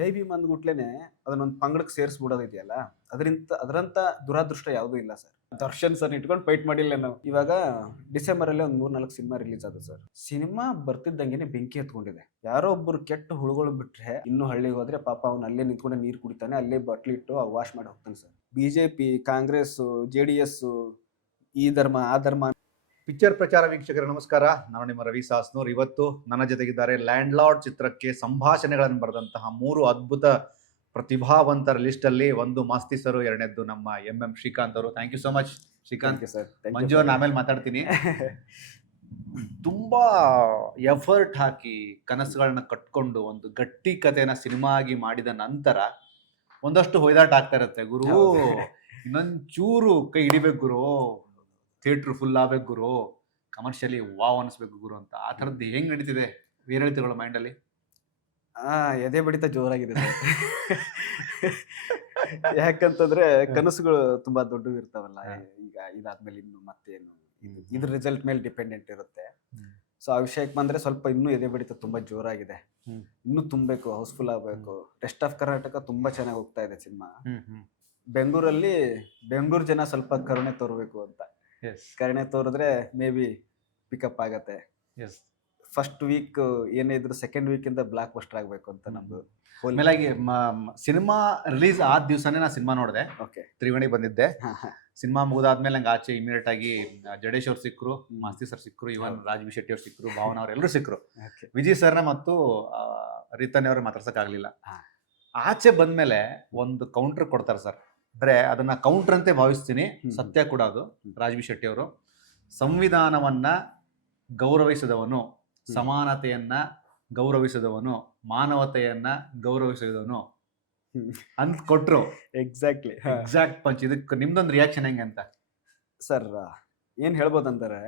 ಜೈ ಭೀಮ್ ಅಂದ್ಗುಟ್ಲೇನೆ ಅದನ್ನೊಂದು ಪಂಗಡಕ್ಕೆ ಸೇರಿಸ್ಬಿಡೋದಿದೆಯಲ್ಲ, ಅದರಂತ ದುರಾದೃಷ್ಟ ಯಾವುದೂ ಇಲ್ಲ ಸರ್. ದರ್ಶನ್ ಸರ್ ಇಟ್ಕೊಂಡು ಫೈಟ್ ಮಾಡಿಲ್ಲ ನಾವು. ಇವಾಗ ಡಿಸೆಂಬರ್ ಒಂದು 3-4 ಸಿನಿಮಾ ರಿಲೀಸ್ ಆದ ಸರ್. ಸಿನಿಮಾ ಬರ್ತಿದ್ದಂಗೆನೆ ಬೆಂಕಿ ಹತ್ಕೊಂಡಿದೆ. ಯಾರೋ ಒಬ್ಬರು ಕೆಟ್ಟ ಹುಳುಗಳು ಬಿಟ್ರೆ ಇನ್ನು ಹಳ್ಳಿಗೆ ಹೋದ್ರೆ ಪಾಪ ಅವ್ನು ಅಲ್ಲೇ ನಿಂತ್ಕೊಂಡೆ ನೀರು ಕುಡಿತಾನೆ, ಅಲ್ಲೇ ಬಟ್ಲಿಟ್ಟು ವಾಶ್ ಮಾಡಿ ಹೋಗ್ತಾನೆ ಸರ್. ಬಿಜೆಪಿ, ಕಾಂಗ್ರೆಸ್, JDS, ಈ ಧರ್ಮ ಆ ಧರ್ಮ. ಪಿಕ್ಚರ್ ಪ್ರಚಾರ ವೀಕ್ಷಕರ ನಮಸ್ಕಾರ. ನಾನು ನಿಮ್ಮ ರವಿ ಸಾಸ್ನೂರ್. ಇವತ್ತು ನನ್ನ ಜೊತೆಗಿದ್ದಾರೆ ಲ್ಯಾಂಡ್ ಲಾರ್ಡ್ ಚಿತ್ರಕ್ಕೆ ಸಂಭಾಷಣೆಗಳನ್ನು ಬರೆದಂತಹ 3 ಅದ್ಭುತ ಪ್ರತಿಭಾವಂತರ ಲಿಸ್ಟ್ ಅಲ್ಲಿ ಒಂದು ಮಾಸ್ತಿ ಸರ್, ಎರಡನೇದ್ದು ನಮ್ಮ MM ಶ್ರೀಕಾಂತ್ ಅವರು. Thank you so much Srikanth. Manju ಅವ್ರನ್ನ ಆಮೇಲೆ ಮಾತಾಡ್ತೀನಿ. ತುಂಬಾ ಎಫರ್ಟ್ ಹಾಕಿ ಕನಸುಗಳನ್ನ ಕಟ್ಕೊಂಡು ಒಂದು ಗಟ್ಟಿ ಕಥೆನ ಸಿನಿಮಾ ಆಗಿ ಮಾಡಿದ ನಂತರ ಒಂದಷ್ಟು ಹೊಯ್ದಾಟ ಆಗ್ತಾ ಇರುತ್ತೆ. ಗುರು ಇನ್ನೊಂಚೂರು ಕೈ ಹಿಡಿಬೇಕು ಗುರು, ಥಿಯೇಟ್ರ್ ಫುಲ್ ಆಗ್ಬೇಕು ಗುರು, ಕಮರ್ಷಿಯಲಿ ವಾವ್ ಅನಿಸ್ಬೇಕು ಗುರು ಅಂತ. ಆ ಥರದ್ದು ಹೆಂಗ್ ನಡೀತಿದೆ ಏರಿಳಿತಗಳ ಮೈಂಡಲ್ಲಿ? ಎದೆ ಬಡಿತ ಜೋರಾಗಿದೆ ಸರ್. ಯಾಕಂತಂದ್ರೆ ಕನಸುಗಳು ತುಂಬಾ ದೊಡ್ಡವು ಇರ್ತಾವಲ್ಲ. ಈಗ ಇದಾದ್ಮೇಲೆ ಇನ್ನು ಮತ್ತೇನು, ಇದ್ರ ರಿಸಲ್ಟ್ ಮೇಲೆ ಡಿಪೆಂಡೆಂಟ್ ಇರುತ್ತೆ. ಸೊ ಆ ವಿಷಯಕ್ಕೆ ಬಂದ್ರೆ ಸ್ವಲ್ಪ ಇನ್ನೂ ಎದೆ ಬಡಿತ ತುಂಬಾ ಜೋರಾಗಿದೆ. ಇನ್ನೂ ತುಂಬಬೇಕು, ಹೌಸ್ಫುಲ್ ಆಗ್ಬೇಕು. ರೆಸ್ಟ್ ಆಫ್ ಕರ್ನಾಟಕ ತುಂಬಾ ಚೆನ್ನಾಗಿ ಹೋಗ್ತಾ ಇದೆ ಸಿನಿಮಾ. ಬೆಂಗಳೂರು ಜನ ಸ್ವಲ್ಪ ಕರುಣೆ ತೋರ್ಬೇಕು ಅಂತ. ಕರುಣೆ ತೋರಿದ್ರೆ ಮೇ ಬಿ ಪಿಕಪ್ ಆಗತ್ತೆ. ಫಸ್ಟ್ ವೀಕ್ ಏನೇ ಇದ್ರು ಸೆಕೆಂಡ್ ವೀಕ್ ಇಂದ ಬ್ಲಾಕ್ ಬಸ್ಟರ್ ಆಗ್ಬೇಕು ಅಂತ ನಮ್ದು. ಮೇಲಾಗಿ ಸಿನಿಮಾ ರಿಲೀಸ್ ಆದ ದಿವಸನೇ ನಾ ಸಿನಿಮಾ ನೋಡಿದೆ. ತ್ರಿವೇಣಿ ಬಂದಿದ್ದೆ. ಸಿನಿಮಾ ಮುಗಿದಾದ್ಮೇಲೆ ನಂಗೆ ಆಚೆ ಇಮಿಡಿಯೇಟ್ ಆಗಿ ಜಡೇಶ್ ಅವ್ರು ಸಿಕ್ಕರು, ಮಾಸ್ತಿ ಸರ್ ಸಿಕ್ಕರು, ಇವನ್ ರಾಜ್ ಶೆಟ್ಟಿ ಅವ್ರು ಸಿಕ್ಕರು, ಭಾವನಾ ಅವ್ರು ಎಲ್ಲರೂ ಸಿಕ್ಕರು. ವಿಜಯ್ ಸರ್ನ ಮತ್ತು ರೀತನ್ ಅವ್ರ ಮಾತಾಡ್ಸಕ್ ಆಗ್ಲಿಲ್ಲ. ಆಚೆ ಬಂದ್ಮೇಲೆ ಒಂದು ಕೌಂಟರ್ ಕೊಡ್ತಾರೆ ಸರ್. ಅಂದ್ರೆ ಅದನ್ನ ಕೌಂಟರ್ ಅಂತೆ ಭಾವಿಸ್ತೀನಿ, ಸತ್ಯ ಕೂಡ ಅದು. ರಾಜ್ ಶೆಟ್ಟಿ ಅವರು ಸಂವಿಧಾನವನ್ನ ಗೌರವಿಸಿದವನು, ಸಮಾನತೆಯನ್ನ ಗೌರವಿಸಿದವನು, ಮಾನವತೆಯನ್ನ ಗೌರವಿಸಿದವನು ಅಂತ ಕೊಟ್ರು. Exact punch. ಇದಕ್ಕೆ ನಿಮ್ದೊಂದು ರಿಯಾಕ್ಷನ್ ಹೆಂಗೆ ಅಂತ ಸರ್? ಏನ್ ಹೇಳ್ಬೋದಂದ್ರೆ,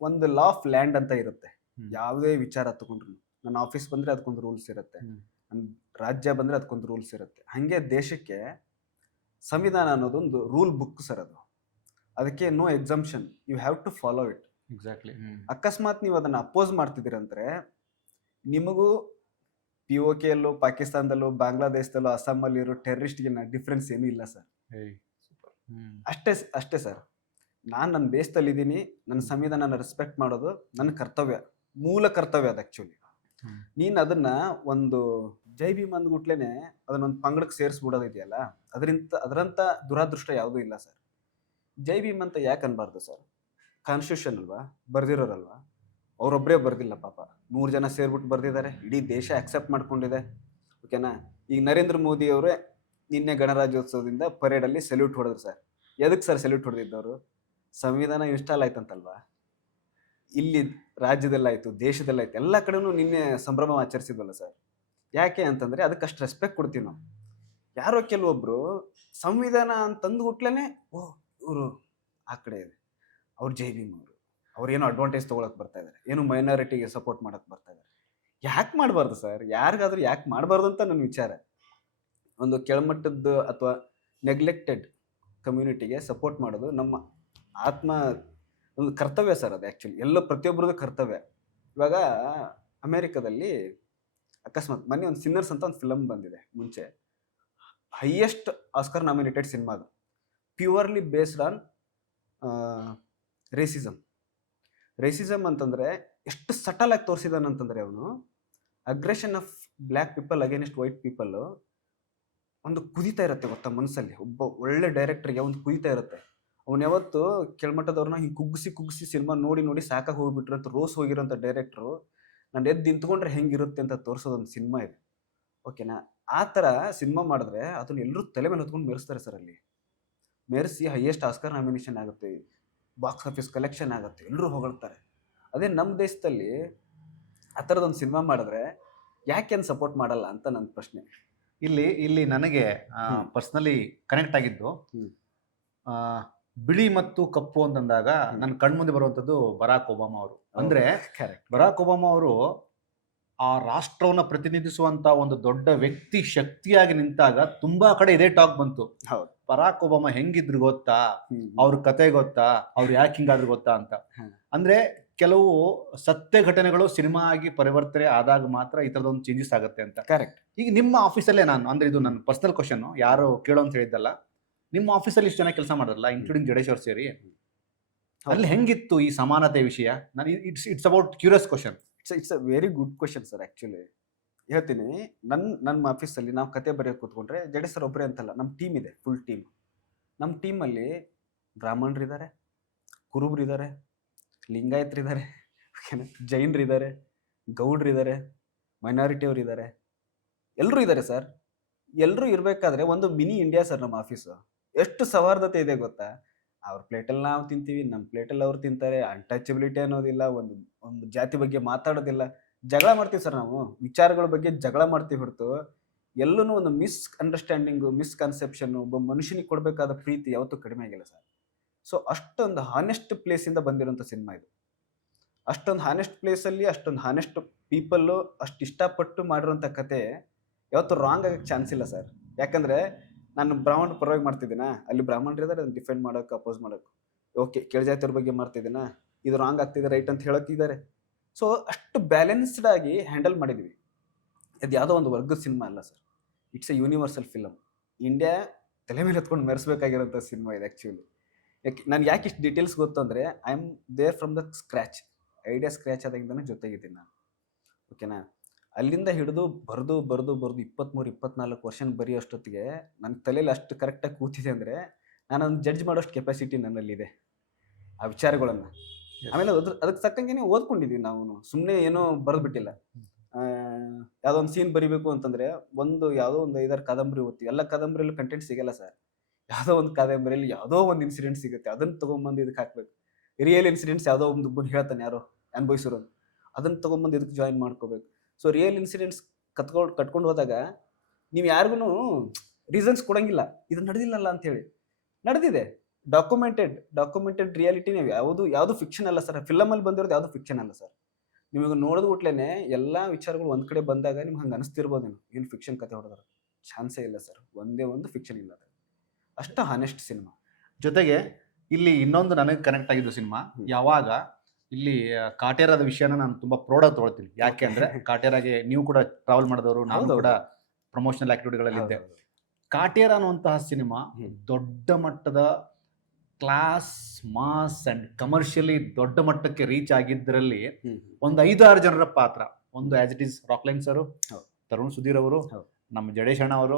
ಒಂದು ಲಾ ಆಫ್ ಲ್ಯಾಂಡ್ ಅಂತ ಇರುತ್ತೆ. ಯಾವುದೇ ವಿಚಾರ ತಗೊಂಡ್ರು, ನನ್ನ ಆಫೀಸ್ ಬಂದ್ರೆ ಅದಕ್ಕೊಂದು ರೂಲ್ಸ್ ಇರುತ್ತೆ, ನನ್ನ ರಾಜ್ಯ ಬಂದ್ರೆ ಅದಕ್ಕೊಂದು ರೂಲ್ಸ್ ಇರುತ್ತೆ. ಹಂಗೆ ದೇಶಕ್ಕೆ ಸಂವಿಧಾನ ಅನ್ನೋದೊಂದು ರೂಲ್ ಬುಕ್ ಸರ್. ಅದಕ್ಕೆ no exemption, you have to follow it. Exactly. ಅಕಸ್ಮಾತ್ ನೀವು ಅದನ್ನ ಅಪೋಸ್ ಮಾಡ್ತಿದ್ದೀರಂದ್ರೆ ನಿಮಗೂ POK ಯಲ್ಲೂ, ಪಾಕಿಸ್ತಾನದಲ್ಲೂ, ಬಾಂಗ್ಲಾದೇಶದಲ್ಲೂ, ಅಸ್ಸಾಮಲ್ಲಿ ಇರೋ ಟೆರರಿಸ್ಟ್ಗೆ ಡಿಫ್ರೆನ್ಸ್ ಏನೂ ಇಲ್ಲ ಸರ್. ಅಷ್ಟೇ ಸರ್. ನಾನು ನನ್ನ ದೇಶದಲ್ಲಿ ಇದ್ದೀನಿ, ನನ್ನ ಸಂವಿಧಾನ ರೆಸ್ಪೆಕ್ಟ್ ಮಾಡೋದು ನನ್ನ ಕರ್ತವ್ಯ, ಮೂಲ ಕರ್ತವ್ಯ ಅದು ಆ್ಯಕ್ಚುಲಿ. ನೀನು ಅದನ್ನ ಒಂದು ಜೈ ಭೀಮ್ ಅಂದ್ಗುಟ್ಲೇನೆ ಅದನ್ನೊಂದು ಪಂಗಡಕ್ಕೆ ಸೇರಿಸ್ಬಿಡೋದಿದೆಯಲ್ಲ, ಅದರಂತ ದುರಾದೃಷ್ಟ ಯಾವುದೂ ಇಲ್ಲ ಸರ್. ಜೈ ಭೀಮ್ ಅಂತ ಯಾಕೆ ಅನ್ಬಾರ್ದು ಸರ್? ಕಾನ್ಸ್ಟಿಟ್ಯೂಷನ್ ಅಲ್ವಾ, ಬರ್ದಿರೋರಲ್ವಾ? ಅವರೊಬ್ಬರೇ ಬರ್ದಿಲ್ಲ ಪಾಪ, 100 ಜನ ಸೇರ್ಬಿಟ್ಟು ಬರ್ದಿದ್ದಾರೆ, ಇಡೀ ದೇಶ ಅಕ್ಸೆಪ್ಟ್ ಮಾಡ್ಕೊಂಡಿದೆ. ಓಕೆನಾ? ಈಗ ನರೇಂದ್ರ ಮೋದಿ ಅವರೇ ನಿನ್ನೆ ಗಣರಾಜ್ಯೋತ್ಸವದಿಂದ ಪರೇಡಲ್ಲಿ ಸೆಲ್ಯೂಟ್ ಹೊಡೆದ್ರು ಸರ್. ಎದಕ್ಕೆ ಸರ್ ಸೆಲ್ಯೂಟ್ ಹೊಡೆದಿದ್ದವರು? ಸಂವಿಧಾನ ಇನ್ಸ್ಟಾಲ್ ಆಯ್ತಂತಲ್ವಾ? ಇಲ್ಲಿ ರಾಜ್ಯದಲ್ಲಾಯ್ತು, ದೇಶದಲ್ಲಾಯ್ತು, ಎಲ್ಲ ಕಡೆನೂ ನಿನ್ನೆ ಸಂಭ್ರಮ ಆಚರಿಸಿದ್ವಲ್ಲ ಸರ್. ಯಾಕೆ ಅಂತಂದ್ರೆ ಅದಕ್ಕಷ್ಟು ರೆಸ್ಪೆಕ್ಟ್ ಕೊಡ್ತೀವಿ ನಾವು. ಯಾರೋ ಕೆಲವೊಬ್ರು ಸಂವಿಧಾನ ಅಂತಂದ್ಗುಟ್ಲೇನೆ ಇವರು ಆ ಕಡೆ ಇದೆ, ಅವ್ರು ಜೈ ಭೀಮ್ ಅವ್ರು ಏನೋ ಅಡ್ವಾಂಟೇಜ್ ತೊಗೊಳಕ್ ಬರ್ತಾ ಇದ್ದಾರೆ, ಏನು ಮೈನಾರಿಟಿಗೆ ಸಪೋರ್ಟ್ ಮಾಡಕ್ ಬರ್ತಾ ಇದ್ದಾರೆ. ಯಾಕೆ ಮಾಡಬಾರ್ದು ಸರ್? ಯಾರಿಗಾದ್ರೂ ಯಾಕೆ ಮಾಡಬಾರ್ದು ಅಂತ ನನ್ನ ವಿಚಾರ. ಒಂದು ಕೆಳಮಟ್ಟದ ಅಥವಾ ನೆಗ್ಲೆಕ್ಟೆಡ್ ಕಮ್ಯುನಿಟಿಗೆ ಸಪೋರ್ಟ್ ಮಾಡೋದು ನಮ್ಮ ಒಂದು ಕರ್ತವ್ಯ ಸರ್. ಅದು ಆ್ಯಕ್ಚುಲಿ ಪ್ರತಿಯೊಬ್ಬರದ್ದು ಕರ್ತವ್ಯ. ಇವಾಗ ಅಮೇರಿಕಾದಲ್ಲಿ ಅಕಸ್ಮಾತ್ ಮೊನ್ನೆ ಒಂದು ಸಿನ್ನರ್ಸ್ ಅಂತ ಒಂದು ಫಿಲಮ್ ಬಂದಿದೆ, ಮುಂಚೆ ಹೈಯೆಸ್ಟ್ ಆಸ್ಕರ್ ನಾಮಿನೇಟೆಡ್ ಸಿನಿಮಾ. ಅದು ಪ್ಯೂರ್ಲಿ ಬೇಸ್ಡ್ ಆನ್ ರೇಸಿಸಮ್ ಅಂತಂದ್ರೆ ಎಷ್ಟು ಸಟಲ್ ಆಗಿ ತೋರಿಸಿದಾನಂತಂದ್ರೆ, ಅವನು aggression of black people against white people ಒಂದು ಕುದಿತಾ ಇರುತ್ತೆ ಗೊತ್ತಾ ಮನಸ್ಸಲ್ಲಿ. ಒಬ್ಬ ಒಳ್ಳೆ ಡೈರೆಕ್ಟರ್ಗೆ ಒಂದು ಕುದಿತಾ ಇರುತ್ತೆ. ಅವ್ನು ಯಾವತ್ತು ಕೆಳಮಟ್ಟದವ್ರನ್ನ ಹಿಂಗೆ ಕುಗ್ಗಿಸಿ ಸಿನಿಮಾ ನೋಡಿ ಸಾಕಾಗಿ ಹೋಗ್ಬಿಟ್ರು ಅಂತ ರೋಸ್ ಹೋಗಿರೋಂಥ ಡೈರೆಕ್ಟ್ರು ನಾನು ಎದ್ದು ನಿಂತ್ಕೊಂಡ್ರೆ ಹೆಂಗಿರುತ್ತೆ ಅಂತ ತೋರಿಸೋದೊಂದು ಸಿನಿಮಾ ಇದೆ. ಓಕೆನಾ? ಆ ಥರ ಸಿನಿಮಾ ಮಾಡಿದ್ರೆ ಅದನ್ನ ಎಲ್ಲರೂ ತಲೆ ಮೇಲೆ ಹೊತ್ಕೊಂಡು ಮೆರೆಸ್ತಾರೆ ಸರ್. ಅಲ್ಲಿ ಮೆರೆಸಿ ಹೈಯೆಸ್ಟ್ ಆಸ್ಕರ್ ನಾಮಿನೇಷನ್ ಆಗುತ್ತೆ, ಬಾಕ್ಸ್ ಆಫೀಸ್ ಕಲೆಕ್ಷನ್ ಆಗುತ್ತೆ, ಎಲ್ಲರೂ ಹೊಗಳ್ತಾರೆ. ಅದೇ ನಮ್ಮ ದೇಶದಲ್ಲಿ ಆ ಥರದೊಂದು ಸಿನಿಮಾ ಮಾಡಿದ್ರೆ ಯಾಕೆ ಸಪೋರ್ಟ್ ಮಾಡಲ್ಲ ಅಂತ ನನ್ನ ಪ್ರಶ್ನೆ. ಇಲ್ಲಿ ನನಗೆ ಪರ್ಸ್ನಲಿ ಕನೆಕ್ಟ್ ಆಗಿದ್ದು, ಬಿಳಿ ಮತ್ತು ಕಪ್ಪು ಅಂತಂದಾಗ ನನ್ನ ಕಣ್ಮುಂದೆ ಬರುವಂಥದ್ದು ಬರಾಕ್ ಒಬಾಮಾ ಅವರು. ಅಂದ್ರೆ ಬರಾಕ್ ಒಬಾಮಾ ಅವರು ಆ ರಾಷ್ಟ್ರವನ್ನ ಪ್ರತಿನಿಧಿಸುವಂತ ಒಂದು ದೊಡ್ಡ ವ್ಯಕ್ತಿ, ಶಕ್ತಿಯಾಗಿ ನಿಂತಾಗ ತುಂಬಾ ಕಡೆ ಇದೇ ಟಾಕ್ ಬಂತು. ಬರಾಕ್ ಒಬಾಮಾ ಹೆಂಗಿದ್ರು ಗೊತ್ತಾ, ಅವ್ರ ಕತೆ ಗೊತ್ತಾ, ಅವ್ರು ಯಾಕೆ ಹಿಂಗಾದ್ರು ಗೊತ್ತಾ ಅಂತ. ಅಂದ್ರೆ ಕೆಲವು ಸತ್ಯ ಘಟನೆಗಳು ಸಿನಿಮಾ ಆಗಿ ಪರಿವರ್ತನೆ ಆದಾಗ ಮಾತ್ರ ಈ ತರದೊಂದು ಚೇಂಜಸ್ ಆಗುತ್ತೆ ಅಂತ. ಕರೆಕ್ಟ್. ಈಗ ನಿಮ್ಮ ಆಫೀಸಲ್ಲೇ ನಾನು ಅಂದ್ರೆ ಇದು ನನ್ನ ಪರ್ಸನಲ್ ಕ್ವಶನ್, ಯಾರು ಕೇಳೋ ಅಂತ ಹೇಳಿದ್ದಲ್ಲ, ನಿಮ್ಮ ಆಫೀಸಲ್ಲಿ ಇಷ್ಟು ಜನ ಕೆಲಸ ಮಾಡಿದ್ರಲ್ಲ ಇನ್ಕ್ಲೂಡಿಂಗ್ ಜಡೇಶ್ ಅವ್ರು ಸೇರಿ, ಅಲ್ಲಿ ಹೆಂಗಿತ್ತು ಈ ಸಮಾನತೆ ವಿಷಯ? ನಾನು it's about curious question. It's a very good question sir. Actually ಹೇಳ್ತೀನಿ, ನನ್ನ ಆಫೀಸಲ್ಲಿ ನಾವು ಕತೆ ಬರೆಯೋಕೆ ಕೂತ್ಕೊಂಡ್ರೆ ಜಡೇಶ್ ಸರ್ ಒಬ್ಬರೇ ಅಂತಲ್ಲ, ನಮ್ಮ ಟೀಮ್ ಇದೆ, ಫುಲ್ ಟೀಮ್. ನಮ್ಮ ಟೀಮಲ್ಲಿ ಬ್ರಾಹ್ಮಣರಿದ್ದಾರೆ, ಕುರುಬರಿದ್ದಾರೆ, ಲಿಂಗಾಯತರಿದ್ದಾರೆ, ಓಕೆನಾ, ಜೈನರಿದ್ದಾರೆ, ಗೌಡ್ರಿದ್ದಾರೆ, ಮೈನಾರಿಟಿ ಅವರು ಇದ್ದಾರೆ, ಎಲ್ಲರೂ ಇದ್ದಾರೆ ಸರ್. ಎಲ್ಲರೂ ಇರಬೇಕಾದ್ರೆ ಒಂದು ಮಿನಿ ಇಂಡಿಯಾ ಸರ್ ನಮ್ಮ ಆಫೀಸು. ಎಷ್ಟು ಸೌಹಾರ್ದತೆ ಇದೆ ಗೊತ್ತಾ? ಅವ್ರ ಪ್ಲೇಟಲ್ಲಿ ನಾವು ತಿಂತೀವಿ, ನಮ್ಮ ಪ್ಲೇಟಲ್ಲಿ ಅವ್ರು ತಿಂತಾರೆ, ಅನ್ಟಚಬಿಲಿಟಿ ಅನ್ನೋದಿಲ್ಲ, ಒಂದು ಜಾತಿ ಬಗ್ಗೆ ಮಾತಾಡೋದಿಲ್ಲ, ಜಗಳ ಮಾಡ್ತೀವಿ ಸರ್. ನಾವು ವಿಚಾರಗಳ ಬಗ್ಗೆ ಜಗಳ ಮಾಡ್ತೀವಿ ಹೊರತು ಎಲ್ಲೂ ಒಂದು ಅಂಡರ್ಸ್ಟ್ಯಾಂಡಿಂಗು, ಮಿಸ್ಕನ್ಸೆಪ್ಷನ್ನು, ಒಬ್ಬ ಮನುಷ್ಯನಿಗೆ ಕೊಡಬೇಕಾದ ಪ್ರೀತಿ ಯಾವತ್ತೂ ಕಡಿಮೆ ಆಗಿಲ್ಲ ಸರ್. ಸೊ ಅಷ್ಟೊಂದು ಹಾನೆಸ್ಟ್ ಪ್ಲೇಸಿಂದ ಬಂದಿರೋಂಥ ಸಿನಿಮಾ ಇದು. ಅಷ್ಟೊಂದು ಹಾನೆಸ್ಟ್ ಪ್ಲೇಸಲ್ಲಿ ಅಷ್ಟೊಂದು ಹಾನೆಸ್ಟ್ ಪೀಪಲ್ಲು ಅಷ್ಟು ಇಷ್ಟಪಟ್ಟು ಮಾಡಿರೋಂಥ ಕತೆ ಯಾವತ್ತೂ ರಾಂಗ್ ಆಗಕ್ಕೆ ಚಾನ್ಸ್ ಇಲ್ಲ ಸರ್. ಯಾಕಂದರೆ ನಾನು ಬ್ರಾಹ್ಮಣ ಪರವಾಗಿ ಮಾಡ್ತಿದ್ದೀನ, ಅಲ್ಲಿ ಬ್ರಾಹ್ಮಣರಿದ್ದಾರೆ, ಅದನ್ನು ಡಿಫೆಂಡ್ ಮಾಡೋಕೆ, ಅಪೋಸ್ ಮಾಡೋಕೆ. ಓಕೆ, ಕೆಳಜಾತಿಯವ್ರ ಬಗ್ಗೆ ಮಾಡ್ತಿದ್ದೀನ, ಇದು ರಾಂಗ್ ಆಗ್ತಿದೆ, ರೈಟ್ ಅಂತ ಹೇಳೋಕ್ಕಿದ್ದಾರೆ. ಸೊ ಅಷ್ಟು ಬ್ಯಾಲೆನ್ಸ್ಡ್ ಆಗಿ ಹ್ಯಾಂಡಲ್ ಮಾಡಿದ್ವಿ. ಅದು ಯಾವುದೋ ಒಂದು ವರ್ಗದ ಸಿನಿಮಾ ಅಲ್ಲ sir, it's A universal film. India ತಲೆ ಮೇಲೆ ಎತ್ಕೊಂಡು ಮೆರೆಸ್ಬೇಕಾಗಿರೋಂಥ ಸಿನಿಮಾ ಇದೆ ಆ್ಯಕ್ಚುಲಿ. ಯಾಕೆ ಇಷ್ಟು ಡೀಟೇಲ್ಸ್ ಗೊತ್ತು ಅಂದರೆ, I am there from the scratch. Idea scratch ಆದಾಗಿಂದನೇ ಜೊತೆಗಿದ್ದೀನಿ ನಾನು, ಓಕೆನಾ. ಅಲ್ಲಿಂದ ಹಿಡಿದು ಬರೆದು 23-24 ವರ್ಷ ಬರೆಯೋಷ್ಟೊತ್ತಿಗೆ ನನ್ನ ತಲೆಯಲ್ಲಿ ಅಷ್ಟು ಕರೆಕ್ಟಾಗಿ ಕೂತಿದೆ ಅಂದರೆ, ನಾನೊಂದು ಜಡ್ಜ್ ಮಾಡೋಷ್ಟು ಕೆಪಾಸಿಟಿ ನನ್ನಲ್ಲಿದೆ ಆ ವಿಚಾರಗಳನ್ನು. ಆಮೇಲೆ ಅದಕ್ಕೆ ತಕ್ಕಂಗೆ ಓದ್ಕೊಂಡಿದ್ದೀವಿ ನಾವು, ಸುಮ್ಮನೆ ಏನೋ ಬರೆದ್ಬಿಟ್ಟಿಲ್ಲ. ಯಾವುದೋ ಒಂದು ಸೀನ್ ಬರಿಬೇಕು ಅಂತಂದರೆ ಯಾವುದೋ ಒಂದು 5-6 ಕಾದಂಬರಿ ಓದ್ತೀವಿ. ಎಲ್ಲ ಕಾದಂಬರಿಯಲ್ಲೂ ಕಂಟೆಂಟ್ ಸಿಗಲ್ಲ ಸರ್. ಯಾವುದೋ ಒಂದು ಕಾದಂಬರಿಯಲ್ಲಿ ಯಾವುದೋ ಒಂದು ಇನ್ಸಿಡೆಂಟ್ ಸಿಗುತ್ತೆ, ಅದನ್ನು ತೊಗೊಂಬಂದು ಇದಕ್ಕೆ ಹಾಕಬೇಕು. ರಿಯಲ್ ಇನ್ಸಿಡೆಂಟ್ಸ್ ಯಾವುದೋ ಒಂದು ಹೇಳ್ತಾನೆ, ಯಾರೋ ಅನುಭವಿಸಿರೋ, ಅದನ್ನು ತೊಗೊಂಬಂದು ಇದಕ್ಕೆ ಜಾಯಿನ್ ಮಾಡ್ಕೋಬೇಕು. ಸೊ ರಿಯಲ್ ಇನ್ಸಿಡೆಂಟ್ಸ್ ಕಟ್ಕೊಂಡು ಹೋದಾಗ ನೀವು ಯಾರಿಗೂ ರೀಸನ್ಸ್ ಕೊಡೋಂಗಿಲ್ಲ, ಇದು ನಡೆದಿಲ್ಲಲ್ಲ ಅಂಥೇಳಿ. ನಡೆದಿದೆ, ಡಾಕ್ಯುಮೆಂಟೆಡ್ ರಿಯಾಲಿಟಿನೇ. ಯಾವುದು ಫಿಕ್ಷನ್ ಅಲ್ಲ ಸರ್. ಫಿಲಮಲ್ಲಿ ಬಂದಿರೋದು ಯಾವುದು ಫಿಕ್ಷನ್ ಅಲ್ಲ ಸರ್. ನಿಮಗೆ ನೋಡಿದ್ಬಿಟ್ಲೇ ಎಲ್ಲ ವಿಚಾರಗಳು ಒಂದು ಕಡೆ ಬಂದಾಗ ನಿಮ್ಗೆ ಹಂಗೆ ಅನಿಸ್ತಿರ್ಬೋದೇನು, ಏನು ಫಿಕ್ಷನ್ ಕತೆ ಹೊಡೆದ್ರೆ. ಚಾನ್ಸೇ ಇಲ್ಲ ಸರ್, ಒಂದೇ ಒಂದು ಫಿಕ್ಷನ್ ಇಲ್ಲ. ಅಷ್ಟು ಹಾನೆಸ್ಟ್ ಸಿನಿಮಾ. ಜೊತೆಗೆ ಇಲ್ಲಿ ಇನ್ನೊಂದು ನನಗೆ ಕನೆಕ್ಟ್ ಆಗಿದ್ದು ಸಿನಿಮಾ, ಯಾವಾಗ ಇಲ್ಲಿ ಕಾಟೇರದ ವಿಷಯನ ನಾನು ತುಂಬಾ ಪ್ರೌಡಾಗಿ ತೊಗೊಳ್ತೀನಿ. ಯಾಕೆ ಅಂದ್ರೆ ಕಾಟೇರಾಗೆ ನೀವು ಕೂಡ ಟ್ರಾವೆಲ್ ಮಾಡಿದವರು, ನಾನು ಕೂಡ ಪ್ರಮೋಷನಲ್ ಆಕ್ಟಿವಿಟಿಗಳಲ್ಲಿ ಇದ್ದೆ. ಕಾಟೇರ ಅನ್ನುವಂತಹ ಸಿನಿಮಾ ದೊಡ್ಡ ಮಟ್ಟದ ಕ್ಲಾಸ್, ಮಾಸ್ ಅಂಡ್ ಕಮರ್ಷಿಯಲಿ ದೊಡ್ಡ ಮಟ್ಟಕ್ಕೆ ರೀಚ್ ಆಗಿದ್ದರಲ್ಲಿ ಒಂದು 5-6 ಜನರ ಪಾತ್ರ. ಒಂದು as it is Rockline sir, Tarun Sudhir ಅವರು, ನಮ್ಮ ಜಡೇಶ್ ಅಣ್ಣ ಅವರು,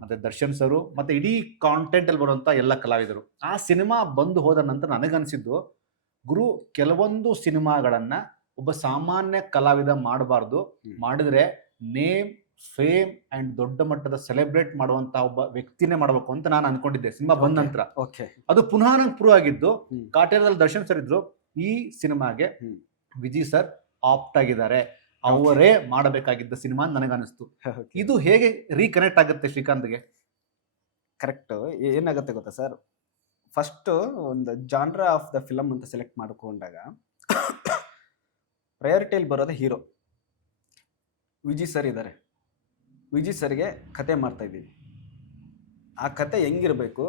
ಮತ್ತೆ ದರ್ಶನ್ ಸರು, ಮತ್ತೆ ಇಡೀ ಕಾಂಟೆಂಟ್ ಅಲ್ಲಿ ಬರುವಂತ ಎಲ್ಲ ಕಲಾವಿದರು. ಆ ಸಿನಿಮಾ ಬಂದು ಹೋದ ನಂತರ ನನಗನ್ಸಿದ್ದು, ಗುರು, ಕೆಲವೊಂದು ಸಿನಿಮಾಗಳನ್ನ ಒಬ್ಬ ಸಾಮಾನ್ಯ ಕಲಾವಿದ ಮಾಡಬಾರ್ದು, ಮಾಡಿದ್ರೆ ನೇಮ್, ಫೇಮ್ ಅಂಡ್ ದೊಡ್ಡ ಮಟ್ಟದ ಸೆಲೆಬ್ರೇಟ್ ಮಾಡುವಂತ ಒಬ್ಬ ವ್ಯಕ್ತಿನೇ ಮಾಡಬೇಕು ಅಂತ ನಾನು ಅನ್ಕೊಂಡಿದ್ದೆ ಸಿನಿಮಾ ಬಂದ ನಂತರ. ಅದು ಪುನಃ ನಂಗೆ ಪ್ರೂವ್ ಆಗಿದ್ದು, ಕಾಟೇರದಲ್ಲಿ ದರ್ಶನ್ ಸರ್ ಇದ್ರು, ಈ ಸಿನಿಮಾಗೆ ವಿಜಯ್ ಸರ್ ಆಪ್ಟ್ ಆಗಿದ್ದಾರೆ, ಅವರೇ ಮಾಡಬೇಕಾಗಿದ್ದ ಸಿನಿಮಾ ನನಗನ್ನಿಸ್ತು. ಇದು ಹೇಗೆ ರೀಕನೆಕ್ಟ್ ಆಗುತ್ತೆ ಶ್ರೀಕಾಂತ್ಗೆ? ಕರೆಕ್ಟ್. ಏನಾಗುತ್ತೆ ಗೊತ್ತಾ ಸರ್, ಫಸ್ಟ್ ಒಂದು ಜಾನ್ರ ಆಫ್ ದ ಫಿಲಮ್ ಅಂತ ಸೆಲೆಕ್ಟ್ ಮಾಡ್ಕೊಂಡಾಗ ಪ್ರಯಾರಿಟಿಯಲ್ಲಿ ಬರೋದು ಹೀರೋ. ವಿಜಯ್ ಸರ್ ಇದ್ದಾರೆ, ವಿಜಯ್ ಸರ್ಗೆ ಕತೆ ಮಾಡ್ತಾ ಇದ್ದೀವಿ. ಆ ಕತೆ ಹೆಂಗಿರಬೇಕು,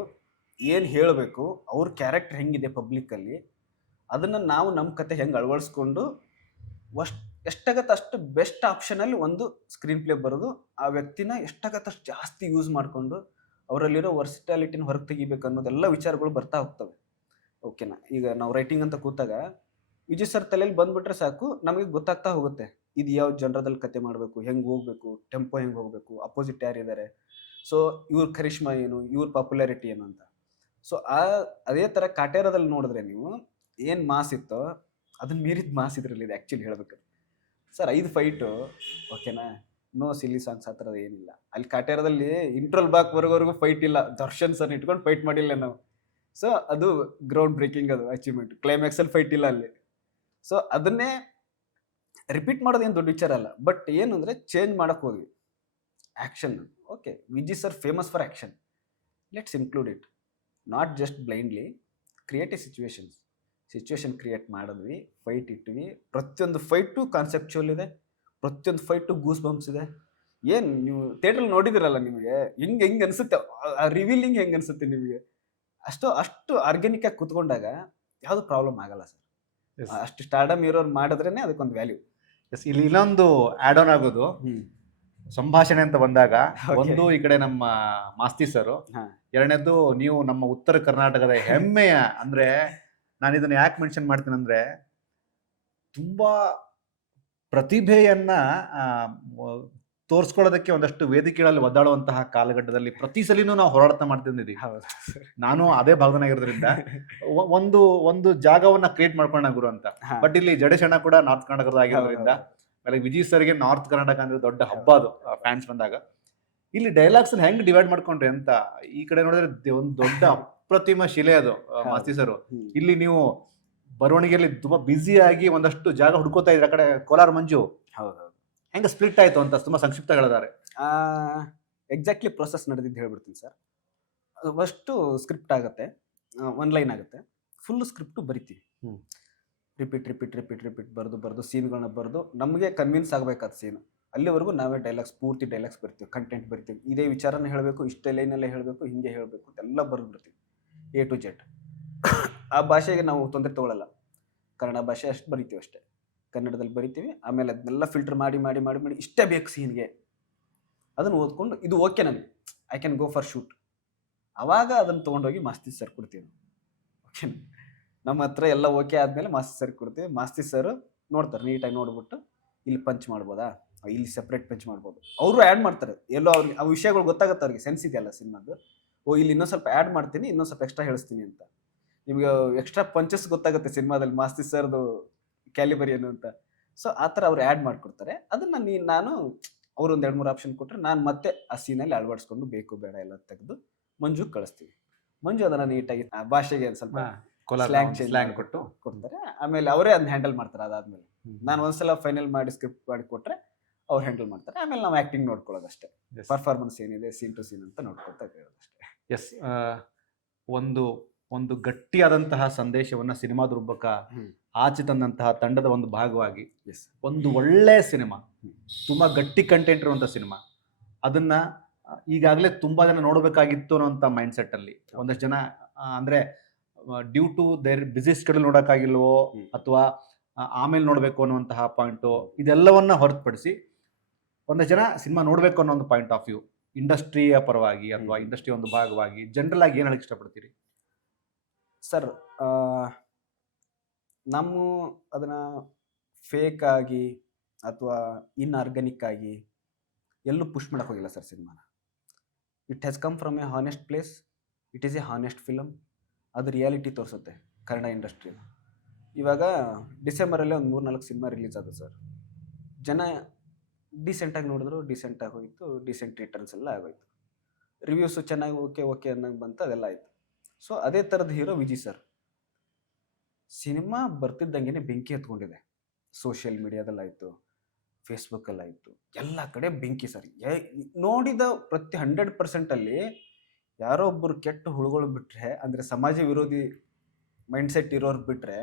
ಏನು ಹೇಳಬೇಕು, ಅವ್ರ ಕ್ಯಾರೆಕ್ಟರ್ ಹೆಂಗಿದೆ ಪಬ್ಲಿಕ್ಕಲ್ಲಿ, ಅದನ್ನು ನಾವು ನಮ್ಮ ಕತೆ ಹೆಂಗೆ ಅಳವಡಿಸ್ಕೊಂಡು ಎಷ್ಟಾಗತ್ತೆ ಅಷ್ಟು ಬೆಸ್ಟ್ ಆಪ್ಷನಲ್ಲಿ ಒಂದು ಸ್ಕ್ರೀನ್ ಪ್ಲೇ ಬರೋದು, ಆ ವ್ಯಕ್ತಿನ ಎಷ್ಟಾಗತ್ತೆ ಅಷ್ಟು ಜಾಸ್ತಿ ಯೂಸ್ ಮಾಡಿಕೊಂಡು ಅವರಲ್ಲಿರೋ ವರ್ಸಿಟಾಲಿಟಿನ ಹೊರಗೆ ತೆಗಿಬೇಕು ಅನ್ನೋದೆಲ್ಲ ವಿಚಾರಗಳು ಬರ್ತಾ ಹೋಗ್ತವೆ, ಓಕೆನಾ. ಈಗ ನಾವು ರೈಟಿಂಗ್ ಅಂತ ಕೂತಾಗ ವಿಜಯ್ ಸರ್ ತಲೆಯಲ್ಲಿ ಬಂದುಬಿಟ್ರೆ ಸಾಕು, ನಮಗೆ ಗೊತ್ತಾಗ್ತಾ ಹೋಗುತ್ತೆ ಇದು ಯಾವ ಜನರದಲ್ಲಿ ಕತೆ ಮಾಡಬೇಕು, ಹೆಂಗೆ ಹೋಗಬೇಕು, ಟೆಂಪೋ ಹೆಂಗೆ ಹೋಗಬೇಕು, ಅಪೋಸಿಟ್ ಯಾರಿದ್ದಾರೆ, ಸೊ ಇವ್ರ ಕರಿಷ್ಮಾ ಏನು, ಇವ್ರ ಪಾಪ್ಯುಲಾರಿಟಿ ಏನು ಅಂತ. ಸೊ ಅದೇ ಥರ ಕಾಟೇರದಲ್ಲಿ ನೋಡಿದ್ರೆ ನೀವು ಏನು ಮಾಸ್ ಇತ್ತೋ ಅದನ್ನ ಮೀರಿದ ಮಾಸ್ ಇದರಲ್ಲಿದೆ ಆ್ಯಕ್ಚುಲಿ ಹೇಳ್ಬೇಕಾದ್ರೆ ಸರ್. 5 ಫೈಟು, ಓಕೆನಾ, ನೋ ಸಿಲ್ಲಿ ಸಾಂಗ್ಸ್ ಆ ಥರದ್ದು ಏನಿಲ್ಲ. ಅಲ್ಲಿ ಕಾಟೇರದಲ್ಲಿ ಇಂಟ್ರೋಲ್ ಬ್ಯಾಕ್ ವರ್ಗವರೆಗೂ ಫೈಟ್ ಇಲ್ಲ, ದರ್ಶನ್ ಸರ್ ಇಟ್ಕೊಂಡು ಫೈಟ್ ಮಾಡಿಲ್ಲ ನಾವು. ಸೊ ಅದು ಗ್ರೌಂಡ್ ಬ್ರೇಕಿಂಗ್, ಅದು ಅಚೀವ್ಮೆಂಟ್. ಕ್ಲೈಮ್ಯಾಕ್ಸಲ್ಲಿ ಫೈಟ್ ಇಲ್ಲ ಅಲ್ಲಿ. ಸೊ ಅದನ್ನೇ ರಿಪೀಟ್ ಮಾಡೋದು ಏನು ದೊಡ್ಡ ವಿಚಾರ ಅಲ್ಲ, ಬಟ್ ಏನು ಅಂದರೆ ಚೇಂಜ್ ಮಾಡೋಕ್ಕೆ ಹೋದ್ವಿ action. Okay, Vijay sir famous for action, let's include it, not just blindly create A situation create ಮಾಡಿದ್ವಿ, ಫೈಟ್ ಇಟ್ವಿ. ಪ್ರತಿಯೊಂದು ಫೈಟು ಕಾನ್ಸೆಪ್ಚುವಲ್ ಇದೆ, ಪ್ರತಿಯೊಂದು ಫೈಟು ಗೂಸ್ ಬಂಪ್ಸ್ ಇದೆ. ಏನು ನೀವು ಥಿಯೇಟ್ರಲ್ಲಿ ನೋಡಿದಿರಲ್ಲ, ನಿಮಗೆ ಹೆಂಗೆ ಅನಿಸುತ್ತೆ, ಆ ರಿವೀಲಿಂಗ್ ಹೆಂಗೆ ಅನಿಸುತ್ತೆ ನಿಮಗೆ, ಅಷ್ಟು ಆರ್ಗ್ಯಾನಿಕ್ ಆಗಿ ಕೂತ್ಕೊಂಡಾಗ ಯಾವುದು ಪ್ರಾಬ್ಲಮ್ ಆಗಲ್ಲ ಸರ್. Yes. ಅಷ್ಟು ಸ್ಟಾರ್ಡಮ್ ಇರೋರು ಮಾಡಿದ್ರೇನೆ ಅದಕ್ಕೊಂದು ವ್ಯಾಲ್ಯೂ. Yes, ಇಲ್ಲಿ ಇನ್ನೊಂದು ಆಡ್ ಆನ್ ಆಗೋದು ಸಂಭಾಷಣೆ ಅಂತ ಬಂದಾಗ, Okay. ಒಂದು ಈ ಕಡೆ ನಮ್ಮ ಮಾಸ್ತಿ ಸರ್, ಹಾ. ಎರಡನೇದು ನೀವು ನಮ್ಮ ಉತ್ತರ ಕರ್ನಾಟಕದ ಹೆಮ್ಮೆಯ, ಅಂದ್ರೆ ನಾನು ಇದನ್ನ ಯಾಕೆ ಮೆನ್ಷನ್ ಮಾಡ್ತೀನಿ ಅಂದ್ರೆ, ತುಂಬಾ ಪ್ರತಿಭೆಯನ್ನ ತೋರಿಸ್ಕೊಳ್ಳೋದಕ್ಕೆ ಒಂದಷ್ಟು ವೇದಿಕೆಗಳಲ್ಲಿ ಒದ್ದಾಡುವಂತಹ ಕಾಲಘಟ್ಟದಲ್ಲಿ ಪ್ರತಿ ಸಲಿನೂ ನಾವು ಹೋರಾಟ ಮಾಡ್ತಿದ್ದೀವಿ. ಹೌದು. ನಾನು ಅದೇ ಭಾಗದನಾಗಿರೋದ್ರಿಂದ ಒಂದು ಒಂದು ಜಾಗವನ್ನ ಕ್ರಿಯೇಟ್ ಮಾಡ್ಕೊಂಡ ಗುರು ಅಂತ. ಹಾ. ಬಟ್ ಇಲ್ಲಿ ಜಡೇಶಣ್ಣ ಕೂಡ ನಾರ್ತ್ ಕರ್ನಾಟಕದ ಆಗಿರೋದ್ರಿಂದ, ಆಮೇಲೆ ವಿಜಯ್ ಸರ್ಗೆ ನಾರ್ತ್ ಕರ್ನಾಟಕ ಅಂದ್ರೆ ದೊಡ್ಡ ಹಬ್ಬ ಅದು ಫ್ಯಾನ್ಸ್ ಬಂದಾಗ. ಇಲ್ಲಿ ಡೈಲಾಗ್ಸ್ ಹೆಂಗ್ ಡಿವೈಡ್ ಮಾಡ್ಕೊಂಡ್ರಿ ಅಂತ, ಈ ಕಡೆ ನೋಡಿದ್ರೆ ಒಂದು ದೊಡ್ಡ ಅಪ್ರತಿಮ ಶಿಲೆ ಅದು ಮಾಸ್ತಿ ಸರ್. ಇಲ್ಲಿ ನೀವು ಬರವಣಿಗೆಯಲ್ಲಿ ತುಂಬಾ ಬ್ಯುಸಿ ಆಗಿ ಒಂದಷ್ಟು ಜಾಗ ಹುಡ್ಕೋತಾ ಇದ್ರೆ, ಆ ಕಡೆ ಕೋಲಾರ ಮಂಜು ಹೌದು. ಹೆಂಗ ಸ್ಪ್ಲಿಟ್ ಆಯ್ತು ಅಂತ ತುಂಬಾ ಸಂಕ್ಷಿಪ್ತ ಹೇಳಿದ್ದಾರೆ. ಎಕ್ಸಾಕ್ಟ್ಲಿ ಪ್ರೊಸೆಸ್ ನಡೆದಿದ್ದು ಹೇಳ್ಬಿಡ್ತೀನಿ ಸರ್. ಫಸ್ಟು ಸ್ಕ್ರಿಪ್ಟ್ ಆಗುತ್ತೆ, ಒನ್ ಲೈನ್ ಆಗುತ್ತೆ, ಫುಲ್ ಸ್ಕ್ರಿಪ್ಟು ಬರಿತೀವಿ. ರಿಪೀಟ್ ಬರೆದು ಸೀನ್ಗಳನ್ನ ಬರೆದು ನಮಗೆ ಕನ್ವಿನ್ಸ್ ಆಗಬೇಕಾದ ಸೀನು. ಅಲ್ಲಿವರೆಗೂ ನಾವೇ ಪೂರ್ತಿ ಡೈಲಾಗ್ಸ್ ಬರ್ತೀವಿ, ಕಂಟೆಂಟ್ ಬರ್ತೀವಿ. ಇದೇ ವಿಚಾರನ ಹೇಳಬೇಕು, ಇಷ್ಟೇ ಲೈನಲ್ಲೇ ಹೇಳಬೇಕು, ಹಿಂಗೆ ಹೇಳಬೇಕು ಅಂತೆಲ್ಲ ಬರೆದ್ಬಿಡ್ತೀವಿ A to Z. ಆ ಭಾಷೆಗೆ ನಾವು ತೊಂದರೆ ತಗೊಳ್ಳಲ್ಲ, ಕನ್ನಡ ಭಾಷೆ ಅಷ್ಟು ಬರಿತೀವಿ ಅಷ್ಟೇ, ಕನ್ನಡದಲ್ಲಿ ಬರಿತೀವಿ. ಆಮೇಲೆ ಅದನ್ನೆಲ್ಲ ಫಿಲ್ಟರ್ ಮಾಡಿ ಇಷ್ಟೇ ಬೇಕು ಸೀನ್ಗೆ, ಅದನ್ನು ಓದ್ಕೊಂಡು ಇದು ಓಕೆ ನನಗೆ, I can go for shoot. ಆವಾಗ ಅದನ್ನು ತೊಗೊಂಡೋಗಿ ಮಾಸ್ತಿ ಸರ್ ಕೊಡ್ತೀವಿ. ಓಕೆನಾ, ನಮ್ಮ ಹತ್ರ ಎಲ್ಲ ಓಕೆ ಆದಮೇಲೆ ಮಾಸ್ತಿ ಸರ್ ಕೊಡ್ತೀವಿ. ಮಾಸ್ತಿ ಸರ್ ನೋಡ್ತಾರೆ, ನೀಟಾಗಿ ನೋಡ್ಬಿಟ್ಟು ಇಲ್ಲಿ ಪಂಚ್ ಮಾಡ್ಬೋದಾ, ಇಲ್ಲಿ ಸಪ್ರೇಟ್ ಪಂಚ್ ಮಾಡ್ಬೋದು. ಅವರು ಆ್ಯಡ್ ಮಾಡ್ತಾರೆ, ಎಲ್ಲೋ ಅವ್ರಿಗೆ ಆ ವಿಷಯಗಳು ಗೊತ್ತಾಗುತ್ತೆ, ಅವ್ರಿಗೆ ಸೆನ್ಸ್ ಇದೆಯಲ್ಲ ಸಿನಿಮಾದು. ಇಲ್ಲಿ ಇನ್ನೊಂದು ಸ್ವಲ್ಪ ಆ್ಯಡ್ ಮಾಡ್ತೀನಿ, ಇನ್ನೊಂದು ಸ್ವಲ್ಪ ಎಕ್ಸ್ಟ್ರಾ ಹೇಳಿಸ್ತೀನಿ ಅಂತ. ನಿಮಗೆ ಎಕ್ಸ್ಟ್ರಾ ಪಂಚಸ್ ಗೊತ್ತಾಗುತ್ತೆ ಸಿನಿಮಾದಲ್ಲಿ ಮಾಸ್ತಿ ಸರ್ದು ಕ್ಯಾಲಿಬರಿ ಏನು ಅಂತ. ಸೊ ಆ ಥರ ಅವ್ರು ಆ್ಯಡ್ ಮಾಡಿಕೊಡ್ತಾರೆ. ಅದನ್ನು ನಾನು ಅವರು ಒಂದು 2-3 ಆಪ್ಷನ್ ಕೊಟ್ಟರೆ ನಾನು ಮತ್ತೆ ಆ ಸೀನಲ್ಲಿ ಅಳವಡಿಸ್ಕೊಂಡು ಬೇಕು ಬೇಡ ಎಲ್ಲ ತೆಗೆದು ಮಂಜುಗೆ ಕಳಿಸ್ತೀವಿ. ಮಂಜು ಅದನ್ನು ನೀಟಾಗಿ ಆ ಭಾಷೆಗೆ ಸ್ವಲ್ಪ ಸ್ಲ್ಯಾಂಗ್ ಕೊಟ್ಟು ಕೊಡ್ತಾರೆ. ಆಮೇಲೆ ಅವರೇ ಅದನ್ನ ಹ್ಯಾಂಡಲ್ ಮಾಡ್ತಾರೆ. ಅದಾದ್ಮೇಲೆ ನಾನು ಒಂದ್ಸಲ ಫೈನಲ್ ಮಾಡಿ ಸ್ಕ್ರಿಪ್ಟ್ ಮಾಡಿ ಕೊಟ್ಟರೆ ಅವ್ರು ಹ್ಯಾಂಡಲ್ ಮಾಡ್ತಾರೆ. ಆಮೇಲೆ ನಾವು ಆ್ಯಕ್ಟಿಂಗ್ ನೋಡ್ಕೊಳ್ಳೋದಷ್ಟೇ, ಪರ್ಫಾರ್ಮೆನ್ಸ್ ಏನಿದೆ ಸೀನ್ ಟು ಸೀನ್ ಅಂತ ನೋಡ್ಕೊಳ್ತಾ ಇರೋದಷ್ಟೇ. ಎಸ್, ಒಂದು ಗಟ್ಟಿಯಾದಂತಹ ಸಂದೇಶವನ್ನ ಸಿನಿಮಾದ ರೂಪಕ ಆಚೆ ತಂದಂತಹ ತಂಡದ ಒಂದು ಭಾಗವಾಗಿ, ಒಂದು ಒಳ್ಳೆ ಸಿನಿಮಾ, ತುಂಬಾ ಗಟ್ಟಿ ಕಂಟೆಂಟ್ ಇರುವಂತ ಸಿನಿಮಾ, ಅದನ್ನ ಈಗಾಗಲೇ ತುಂಬಾ ಜನ ನೋಡಬೇಕಾಗಿತ್ತು ಅನ್ನೋಂಥ ಮೈಂಡ್ ಸೆಟ್ ಅಲ್ಲಿ ಒಂದಷ್ಟು ಜನ ಅಂದ್ರೆ due to their busy schedule ನೋಡೋಕ್ಕಾಗಿಲ್ವೋ ಅಥವಾ ಆಮೇಲೆ ನೋಡಬೇಕು ಅನ್ನುವಂತಹ ಪಾಯಿಂಟು, ಇದೆಲ್ಲವನ್ನ ಹೊರತುಪಡಿಸಿ ಒಂದಷ್ಟು ಜನ ಸಿನಿಮಾ ನೋಡಬೇಕು ಅನ್ನೋ ಒಂದು ಪಾಯಿಂಟ್ ಆಫ್ ವ್ಯೂ, ಇಂಡಸ್ಟ್ರಿಯ ಪರವಾಗಿ ಅಥವಾ ಇಂಡಸ್ಟ್ರಿ ಒಂದು ಭಾಗವಾಗಿ ಜನರಲ್ ಆಗಿ ಏನು ಹೇಳಕ್ಕೆ ಇಷ್ಟಪಡ್ತೀರಿ ಸರ್? ನಮ್ಮ ಅದನ್ನ ಫೇಕ್ ಆಗಿ ಅಥವಾ ಇನ್ಆರ್ಗಾನಿಕ್ ಆಗಿ ಎಲ್ಲೂ ಪುಷ್ ಮಾಡಕ್ಕೆ ಹೋಗಿಲ್ಲ ಸರ್ ಸಿನಿಮಾನ. It has come from A honest place, it is A honest film. ಅದು ರಿಯಾಲಿಟಿ ತೋರಿಸುತ್ತೆ ಕನ್ನಡ ಇಂಡಸ್ಟ್ರಿ. ಇವಾಗ ಡಿಸೆಂಬರಲ್ಲೇ ಒಂದು 3-4 ಸಿನಿಮಾ ರಿಲೀಸ್ ಆದ ಸರ್. ಜನ ಡೀಸೆಂಟಾಗಿ ನೋಡಿದ್ರು, ಡೀಸೆಂಟಾಗಿ ಹೋಯಿತು, ಡೀಸೆಂಟ್ ರಿಟರ್ನ್ಸ್ ಎಲ್ಲ ಆಗೋಯ್ತು. ರಿವ್ಯೂಸು ಚೆನ್ನಾಗಿ ಓಕೆ ಅನ್ನಂಗೆ ಬಂತು, ಅದೆಲ್ಲ ಆಯಿತು. ಸೊ ಅದೇ ಥರದ ಹೀರೋ ವಿಜಯ್ ಸರ್. ಸಿನಿಮಾ ಬರ್ತಿದ್ದಂಗೆ ಬೆಂಕಿ ಹತ್ಕೊಂಡಿದೆ. ಸೋಷಿಯಲ್ ಮೀಡಿಯಾದಲ್ಲಾಯಿತು, ಫೇಸ್ಬುಕ್ಕಲ್ಲಾಯಿತು, ಎಲ್ಲ ಕಡೆ ಬೆಂಕಿ ಸರ್. ನೋಡಿದ ಪ್ರತಿ 100%ಅಲ್ಲಿ ಯಾರೋ ಒಬ್ಬರು ಕೆಟ್ಟ ಹುಳುಗಳು ಬಿಟ್ಟರೆ, ಅಂದರೆ ಸಮಾಜ ವಿರೋಧಿ ಮೈಂಡ್ಸೆಟ್ ಇರೋರು ಬಿಟ್ಟರೆ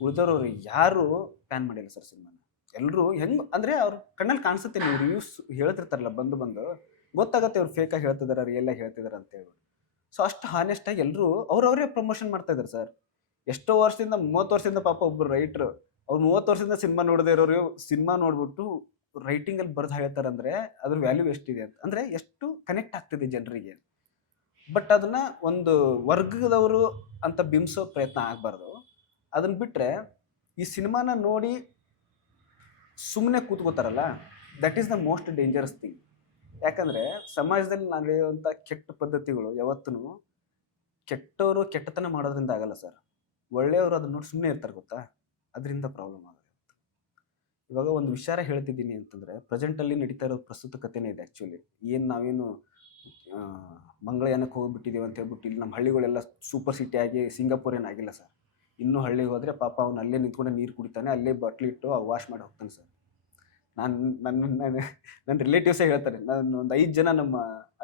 ಉಳಿದವರು ಯಾರು ಪ್ಯಾನ್ ಮಾಡಿಲ್ಲ ಸರ್ ಸಿನಿಮಾನ. ಎಲ್ಲರೂ ಹೆಂಗೆ ಅಂದರೆ ಅವ್ರ ಕಣ್ಣಲ್ಲಿ ಕಾಣಿಸುತ್ತೆ, ನೀವು ರಿವ್ಯೂಸ್ ಹೇಳ್ತಿರ್ತಾರಲ್ಲ, ಬಂದು ಗೊತ್ತಾಗುತ್ತೆ ಅವ್ರು ಫೇಕಾಗಿ ಹೇಳ್ತಿದ್ದಾರೆ, ರಿಯಲ್ಲಾಗಿ ಹೇಳ್ತಿದ್ದಾರೆ ಅಂತ ಹೇಳಿ. ಸೊ ಅಷ್ಟು ಹಾನೆಸ್ಟಾಗಿ ಎಲ್ಲರೂ ಅವ್ರವರೇ ಪ್ರಮೋಷನ್ ಮಾಡ್ತಾ ಇದ್ದಾರೆ ಸರ್. ಎಷ್ಟೋ ವರ್ಷದಿಂದ 30 ವರ್ಷದಿಂದ ಪಾಪ ಒಬ್ಬರು ರೈಟ್ರು, ಅವ್ರು 30 ವರ್ಷದಿಂದ ಸಿನಿಮಾ ನೋಡದೇ ಇರೋರು ಸಿನಿಮಾ ನೋಡ್ಬಿಟ್ಟು ರೈಟಿಂಗಲ್ಲಿ ಬರೆದು ಹೇಳ್ತಾರೆ ಅಂದರೆ ಅದ್ರ ವ್ಯಾಲ್ಯೂ ಎಷ್ಟಿದೆ ಅಂತ, ಅಂದರೆ ಎಷ್ಟು ಕನೆಕ್ಟ್ ಆಗ್ತಿದೆ ಜನರಿಗೆ. ಬಟ್ ಅದನ್ನ ಒಂದು ವರ್ಗದವರು ಅಂತ ಬಿಂಬಿಸೋ ಪ್ರಯತ್ನ ಆಗಬಾರ್ದು. ಅದನ್ನ ಬಿಟ್ಟರೆ ಈ ಸಿನಿಮಾನ ನೋಡಿ ಸುಮ್ಮನೆ ಕೂತ್ಕೋತಾರಲ್ಲ, that is the most dangerous thing. ಯಾಕಂದರೆ ಸಮಾಜದಲ್ಲಿ ನಡೆಯುವಂಥ ಕೆಟ್ಟ ಪದ್ಧತಿಗಳು ಯಾವತ್ತೂ ಕೆಟ್ಟವರು ಕೆಟ್ಟತನ ಮಾಡೋದ್ರಿಂದ ಆಗಲ್ಲ ಸರ್. ಒಳ್ಳೆಯವರು ಅದನ್ನ ನೋಡಿ ಸುಮ್ಮನೆ ಇರ್ತಾರೆ ಗೊತ್ತಾ, ಅದರಿಂದ ಪ್ರಾಬ್ಲಮ್ ಆಗುತ್ತೆ. ಇವಾಗ ಒಂದು ವಿಚಾರ ಹೇಳ್ತಿದ್ದೀನಿ ಅಂತಂದರೆ, ಪ್ರೆಸೆಂಟಲ್ಲಿ ನಡೀತಾ ಇರೋ ಪ್ರಸ್ತುತ ಕಥೆನೇ ಇದೆ ಆ್ಯಕ್ಚುಲಿ. ನಾವೇನು ಮಂಗಳಯಾನಕ್ಕೆ ಹೋಗ್ಬಿಟ್ಟಿದ್ದೀವಿ ಅಂತ ಹೇಳ್ಬಿಟ್ಟು ಇಲ್ಲಿ ನಮ್ಮ ಹಳ್ಳಿಗಳೆಲ್ಲ ಸೂಪರ್ ಸಿಟಿ ಆಗಿ ಸಿಂಗಾಪುರ್ ಏನಾಗಿಲ್ಲ ಸರ್. ಇನ್ನೂ ಹಳ್ಳಿಗೆ ಹೋದರೆ ಪಾಪ ಅವ್ನು ಅಲ್ಲೇ ನಿಂತ್ಕೊಂಡು ನೀರು ಕುಡಿತಾನೆ, ಅಲ್ಲೇ ಬಟ್ಲಿಟ್ಟು ವಾಶ್ ಮಾಡಿ ಹೋಗ್ತಾನೆ ಸರ್. ನನ್ನ ರಿಲೇಟಿವ್ಸೇ ಹೇಳ್ತಾರೆ, ನಾನು ಒಂದು 5 ಜನ ನಮ್ಮ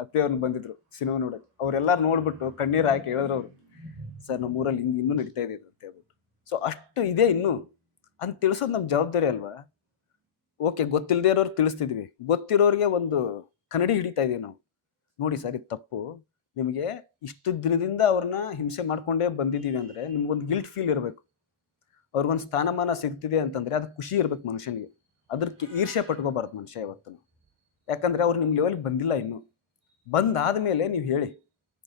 ಅತ್ತೆಯವ್ರನ್ನ ಬಂದಿದ್ರು ಸಿನಿಮಾ ನೋಡೋಕ್ಕೆ. ಅವರೆಲ್ಲರೂ ನೋಡ್ಬಿಟ್ಟು ಕಣ್ಣೀರು ಹಾಕಿ ಹೇಳಿದ್ರು ಅವರು, ಸರ್ ನಮ್ಮ ಊರಲ್ಲಿ ಹಿಂಗೆ ಇನ್ನೂ ನಡೀತಾ ಇದೆ ಅಂತ ಹೇಳ್ಬಿಟ್ಟು. ಸೊ ಅಷ್ಟು ಇದೆ ಇನ್ನೂ ಅಂತ ತಿಳಿಸೋದು ನಮ್ಮ ಜವಾಬ್ದಾರಿ ಅಲ್ವಾ? ಓಕೆ, ಗೊತ್ತಿಲ್ಲದೆ ಇರೋರು ತಿಳಿಸ್ತಿದ್ವಿ, ಗೊತ್ತಿರೋರಿಗೆ ಒಂದು ಕನ್ನಡಿ ಹಿಡಿತಾ ಇದೀವಿ ನಾವು. ನೋಡಿ ಸರ್, ಇದು ತಪ್ಪು, ನಿಮಗೆ ಇಷ್ಟು ದಿನದಿಂದ ಅವ್ರನ್ನ ಹಿಂಸೆ ಮಾಡ್ಕೊಂಡೇ ಬಂದಿದ್ದೀವಿ ಅಂದರೆ ನಿಮ್ಗೊಂದು ಗಿಲ್ಟ್ ಫೀಲ್ ಇರಬೇಕು. ಅವ್ರಿಗೊಂದು ಸ್ಥಾನಮಾನ ಸಿಗ್ತಿದೆ ಅಂತಂದರೆ ಅದು ಖುಷಿ ಇರ್ಬೇಕು ಮನುಷ್ಯನಿಗೆ. ಅದಕ್ಕೆ ಈರ್ಷ್ಯೆ ಪಟ್ಕೋಬಾರ್ದು ಮನುಷ್ಯ ಯಾವತ್ತೂ. ಯಾಕಂದರೆ ಅವ್ರು ನಿಮ್ಮ ಲೆವೆಲ್ಗೆ ಬಂದಿಲ್ಲ ಇನ್ನೂ. ಬಂದಾದ ಮೇಲೆ ನೀವು ಹೇಳಿ,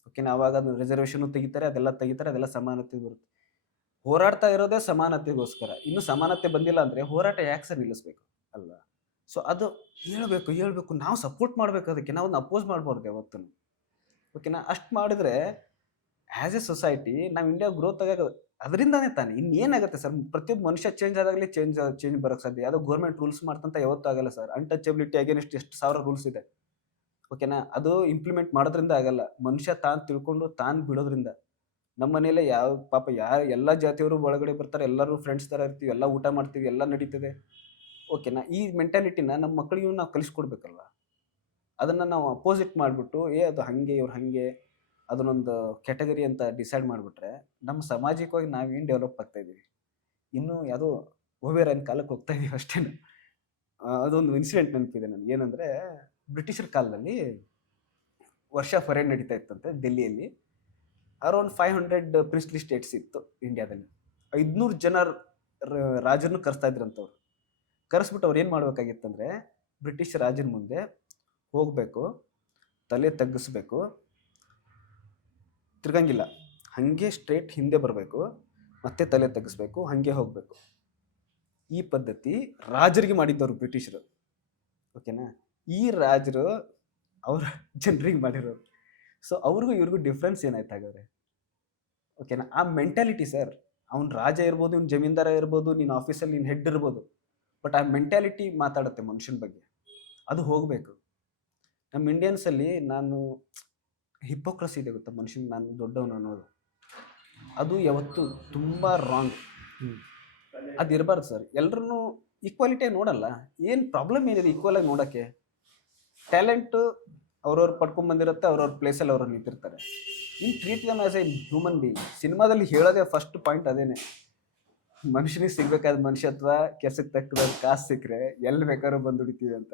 ಓಕೆನಾ, ಅವಾಗ ಅದು ರಿಸರ್ವೇಷನ್ನು ತೆಗಿತಾರೆ, ಅದೆಲ್ಲ ಸಮಾನತೆ ಬರುತ್ತೆ. ಹೋರಾಡ್ತಾ ಇರೋದೇ ಸಮಾನತೆಗೋಸ್ಕರ. ಇನ್ನೂ ಸಮಾನತೆ ಬಂದಿಲ್ಲ ಅಂದರೆ ಹೋರಾಟ ಯಾಕೆ ಸರ್ ನಿಲ್ಲಿಸ್ಬೇಕು ಅಲ್ವಾ? ಸೊ ಅದು ಹೇಳ್ಬೇಕು. ನಾವು ಸಪೋರ್ಟ್ ಮಾಡ್ಬೇಕು ಅದಕ್ಕೆ, ನಾವು ಅಪೋಸ್ ಮಾಡ್ಬಾರ್ದು ಯಾವತ್ತೂ. ಓಕೆನಾ, ಅಷ್ಟು ಮಾಡಿದ್ರೆ ಆ್ಯಸ್ ಎ ಸೊಸೈಟಿ ನಾವು ಇಂಡಿಯಾ ಗ್ರೋತ್ ಆಗೋದು ಅದರಿಂದಾನೇ ತಾನೆ. ಇನ್ನೇನಾಗುತ್ತೆ ಸರ್? ಪ್ರತಿಯೊಬ್ಬ ಮನುಷ್ಯ ಚೇಂಜ್ ಆದಾಗಲೇ ಚೇಂಜ್ ಬರೋಕ್ಕೆ ಸಾಧ್ಯ. ಯಾವುದೋ ಗೌರ್ಮೆಂಟ್ ರೂಲ್ಸ್ ಮಾಡ್ತಂತ ಯಾವತ್ತೂ ಆಗಲ್ಲ ಸರ್. ಅನ್ಟಚಬಿಲಿಟಿ ಅಗೇನೆಸ್ಟ್ ಎಷ್ಟು ಸಾವಿರ ರೂಲ್ಸ್ ಇದೆ, ಓಕೆನಾ, ಅದು ಇಂಪ್ಲಿಮೆಂಟ್ ಮಾಡೋದ್ರಿಂದ ಆಗಲ್ಲ. ಮನುಷ್ಯ ತಾನು ತಿಳ್ಕೊಂಡು ತಾನು ಬಿಡೋದ್ರಿಂದ. ನಮ್ಮ ಮನೇಲೆ ಪಾಪ ಎಲ್ಲ ಜಾತಿಯವರು ಒಳಗಡೆ ಬರ್ತಾರೆ, ಎಲ್ಲರೂ ಫ್ರೆಂಡ್ಸ್ ಥರ ಇರ್ತೀವಿ, ಎಲ್ಲ ಊಟ ಮಾಡ್ತೀವಿ, ಎಲ್ಲ ನಡೀತದೆ, ಓಕೆನಾ. ಈ ಮೆಂಟಾಲಿಟಿನ ನಮ್ಮ ಮಕ್ಕಳಿಗೂ ನಾವು ಕಲಿಸ್ಕೊಡ್ಬೇಕಲ್ವ. ಅದನ್ನು ನಾವು ಅಪೋಸಿಟ್ ಮಾಡಿಬಿಟ್ಟು ಅದು ಹಾಗೆ ಇವ್ರು ಹಾಗೆ ಅದನ್ನೊಂದು ಕ್ಯಾಟಗರಿ ಅಂತ ಡಿಸೈಡ್ ಮಾಡಿಬಿಟ್ರೆ ನಮ್ಮ ಸಾಮಾಜಿಕವಾಗಿ ನಾವೇನು ಡೆವಲಪ್ ಆಗ್ತಾ ಇದ್ದೀವಿ? ಇನ್ನೂ ಯಾವುದೋ ಓವೇರನ್ ಕಾಲಕ್ಕೆ ಹೋಗ್ತಾ ಇದೀವಿ ಅಷ್ಟೇ. ಅದೊಂದು ಇನ್ಸಿಡೆಂಟ್ ನೆನಪಿದೆ ನನಗೆ. ಏನಂದರೆ, ಬ್ರಿಟಿಷರ ಕಾಲದಲ್ಲಿ ವರ್ಷ ಪರೇಡ್ ನಡೀತಾ ಇತ್ತಂತೆ ಡೆಲ್ಲಿಯಲ್ಲಿ. ಅರೌಂಡ್ 500 ಪ್ರಿನ್ಸ್ಲಿ ಸ್ಟೇಟ್ಸ್ ಇತ್ತು ಇಂಡಿಯಾದಲ್ಲಿ. 500 ಜನ ರಾಜರನ್ನು ಕರೆಸ್ತಾ ಇದ್ರಂತವ್ರು. ಕರೆಸ್ಬಿಟ್ಟು ಅವ್ರು ಏನು ಮಾಡ್ಬೇಕಾಗಿತ್ತಂದರೆ, ಬ್ರಿಟಿಷ್ ರಾಜನ ಮುಂದೆ ಹೋಗಬೇಕು, ತಲೆ ತಗ್ಗಿಸ್ಬೇಕು, ತಿರ್ಗಂಗಿಲ್ಲ, ಹಾಗೆ ಸ್ಟ್ರೇಟ್ ಹಿಂದೆ ಬರಬೇಕು, ಮತ್ತೆ ತಲೆ ತಗ್ಗಿಸ್ಬೇಕು, ಹಾಗೆ ಹೋಗಬೇಕು. ಈ ಪದ್ಧತಿ ರಾಜರಿಗೆ ಮಾಡಿದ್ದವರು ಬ್ರಿಟಿಷರು, ಓಕೆನಾ. ಈ ರಾಜರು ಅವ್ರ ಜನರಿಗೆ ಮಾಡಿರೋರು. ಸೊ ಅವ್ರಿಗೂ ಇವ್ರಿಗೂ ಡಿಫ್ರೆನ್ಸ್ ಏನಾಯ್ತು ಹಾಗಾದ್ರೆ? ಓಕೆನಾ, ಆ ಮೆಂಟ್ಯಾಲಿಟಿ ಸರ್. ಅವ್ನು ರಾಜ ಇರ್ಬೋದು, ಇವ್ನು ಜಮೀನ್ದಾರ ಇರ್ಬೋದು, ನೀನು ಆಫೀಸಲ್ಲಿ ನೀನು ಹೆಡ್ ಇರ್ಬೋದು, ಬಟ್ ಆ ಮೆಂಟ್ಯಾಲಿಟಿ ಮಾತಾಡುತ್ತೆ ಮನುಷ್ಯನ ಬಗ್ಗೆ. ಅದು ಹೋಗಬೇಕು. ನಮ್ಮ ಇಂಡಿಯನ್ಸಲ್ಲಿ ಹಿಪೋಕ್ರಸಿ ಇದೆ ಗೊತ್ತಾ, ಮನುಷ್ಯನ ನಾನು ದೊಡ್ಡವನು ಅನ್ನೋದು. ಅದು ಯಾವತ್ತು ತುಂಬ ರಾಂಗ್. ಅದು ಇರಬಾರ್ದು ಸರ್. ಎಲ್ಲರೂ ಈಕ್ವಾಲಿಟಿಯಾಗಿ ನೋಡಲ್ಲ. ಏನು ಪ್ರಾಬ್ಲಮ್ ಏನಿದೆ ಈಕ್ವಲಾಗಿ ನೋಡೋಕ್ಕೆ? ಟ್ಯಾಲೆಂಟು ಅವ್ರವ್ರು ಪಡ್ಕೊಂಡ್ಬಂದಿರುತ್ತೆ, ಅವ್ರವ್ರ ಪ್ಲೇಸಲ್ಲಿ ಅವ್ರು ನಿಂತಿರ್ತಾರೆ. ಇನ್ನು treat them as A human being. ಸಿನಿಮಾದಲ್ಲಿ ಹೇಳೋದೇ ಫಸ್ಟ್ ಪಾಯಿಂಟ್ ಅದೇನೆ. ಮನುಷ್ಯನಿಗೆ ಸಿಗ್ಬೇಕಾದ ಮನುಷ್ಯತ್ವ, ಕೆಲ್ಸಕ್ಕೆ ತಕ್ಕದ ಕಾಸು ಸಿಕ್ಕರೆ ಎಲ್ಲಿ ಬೇಕಾದ್ರೂ ಬಂದು ದುಡಿತೀವಿ ಅಂತ.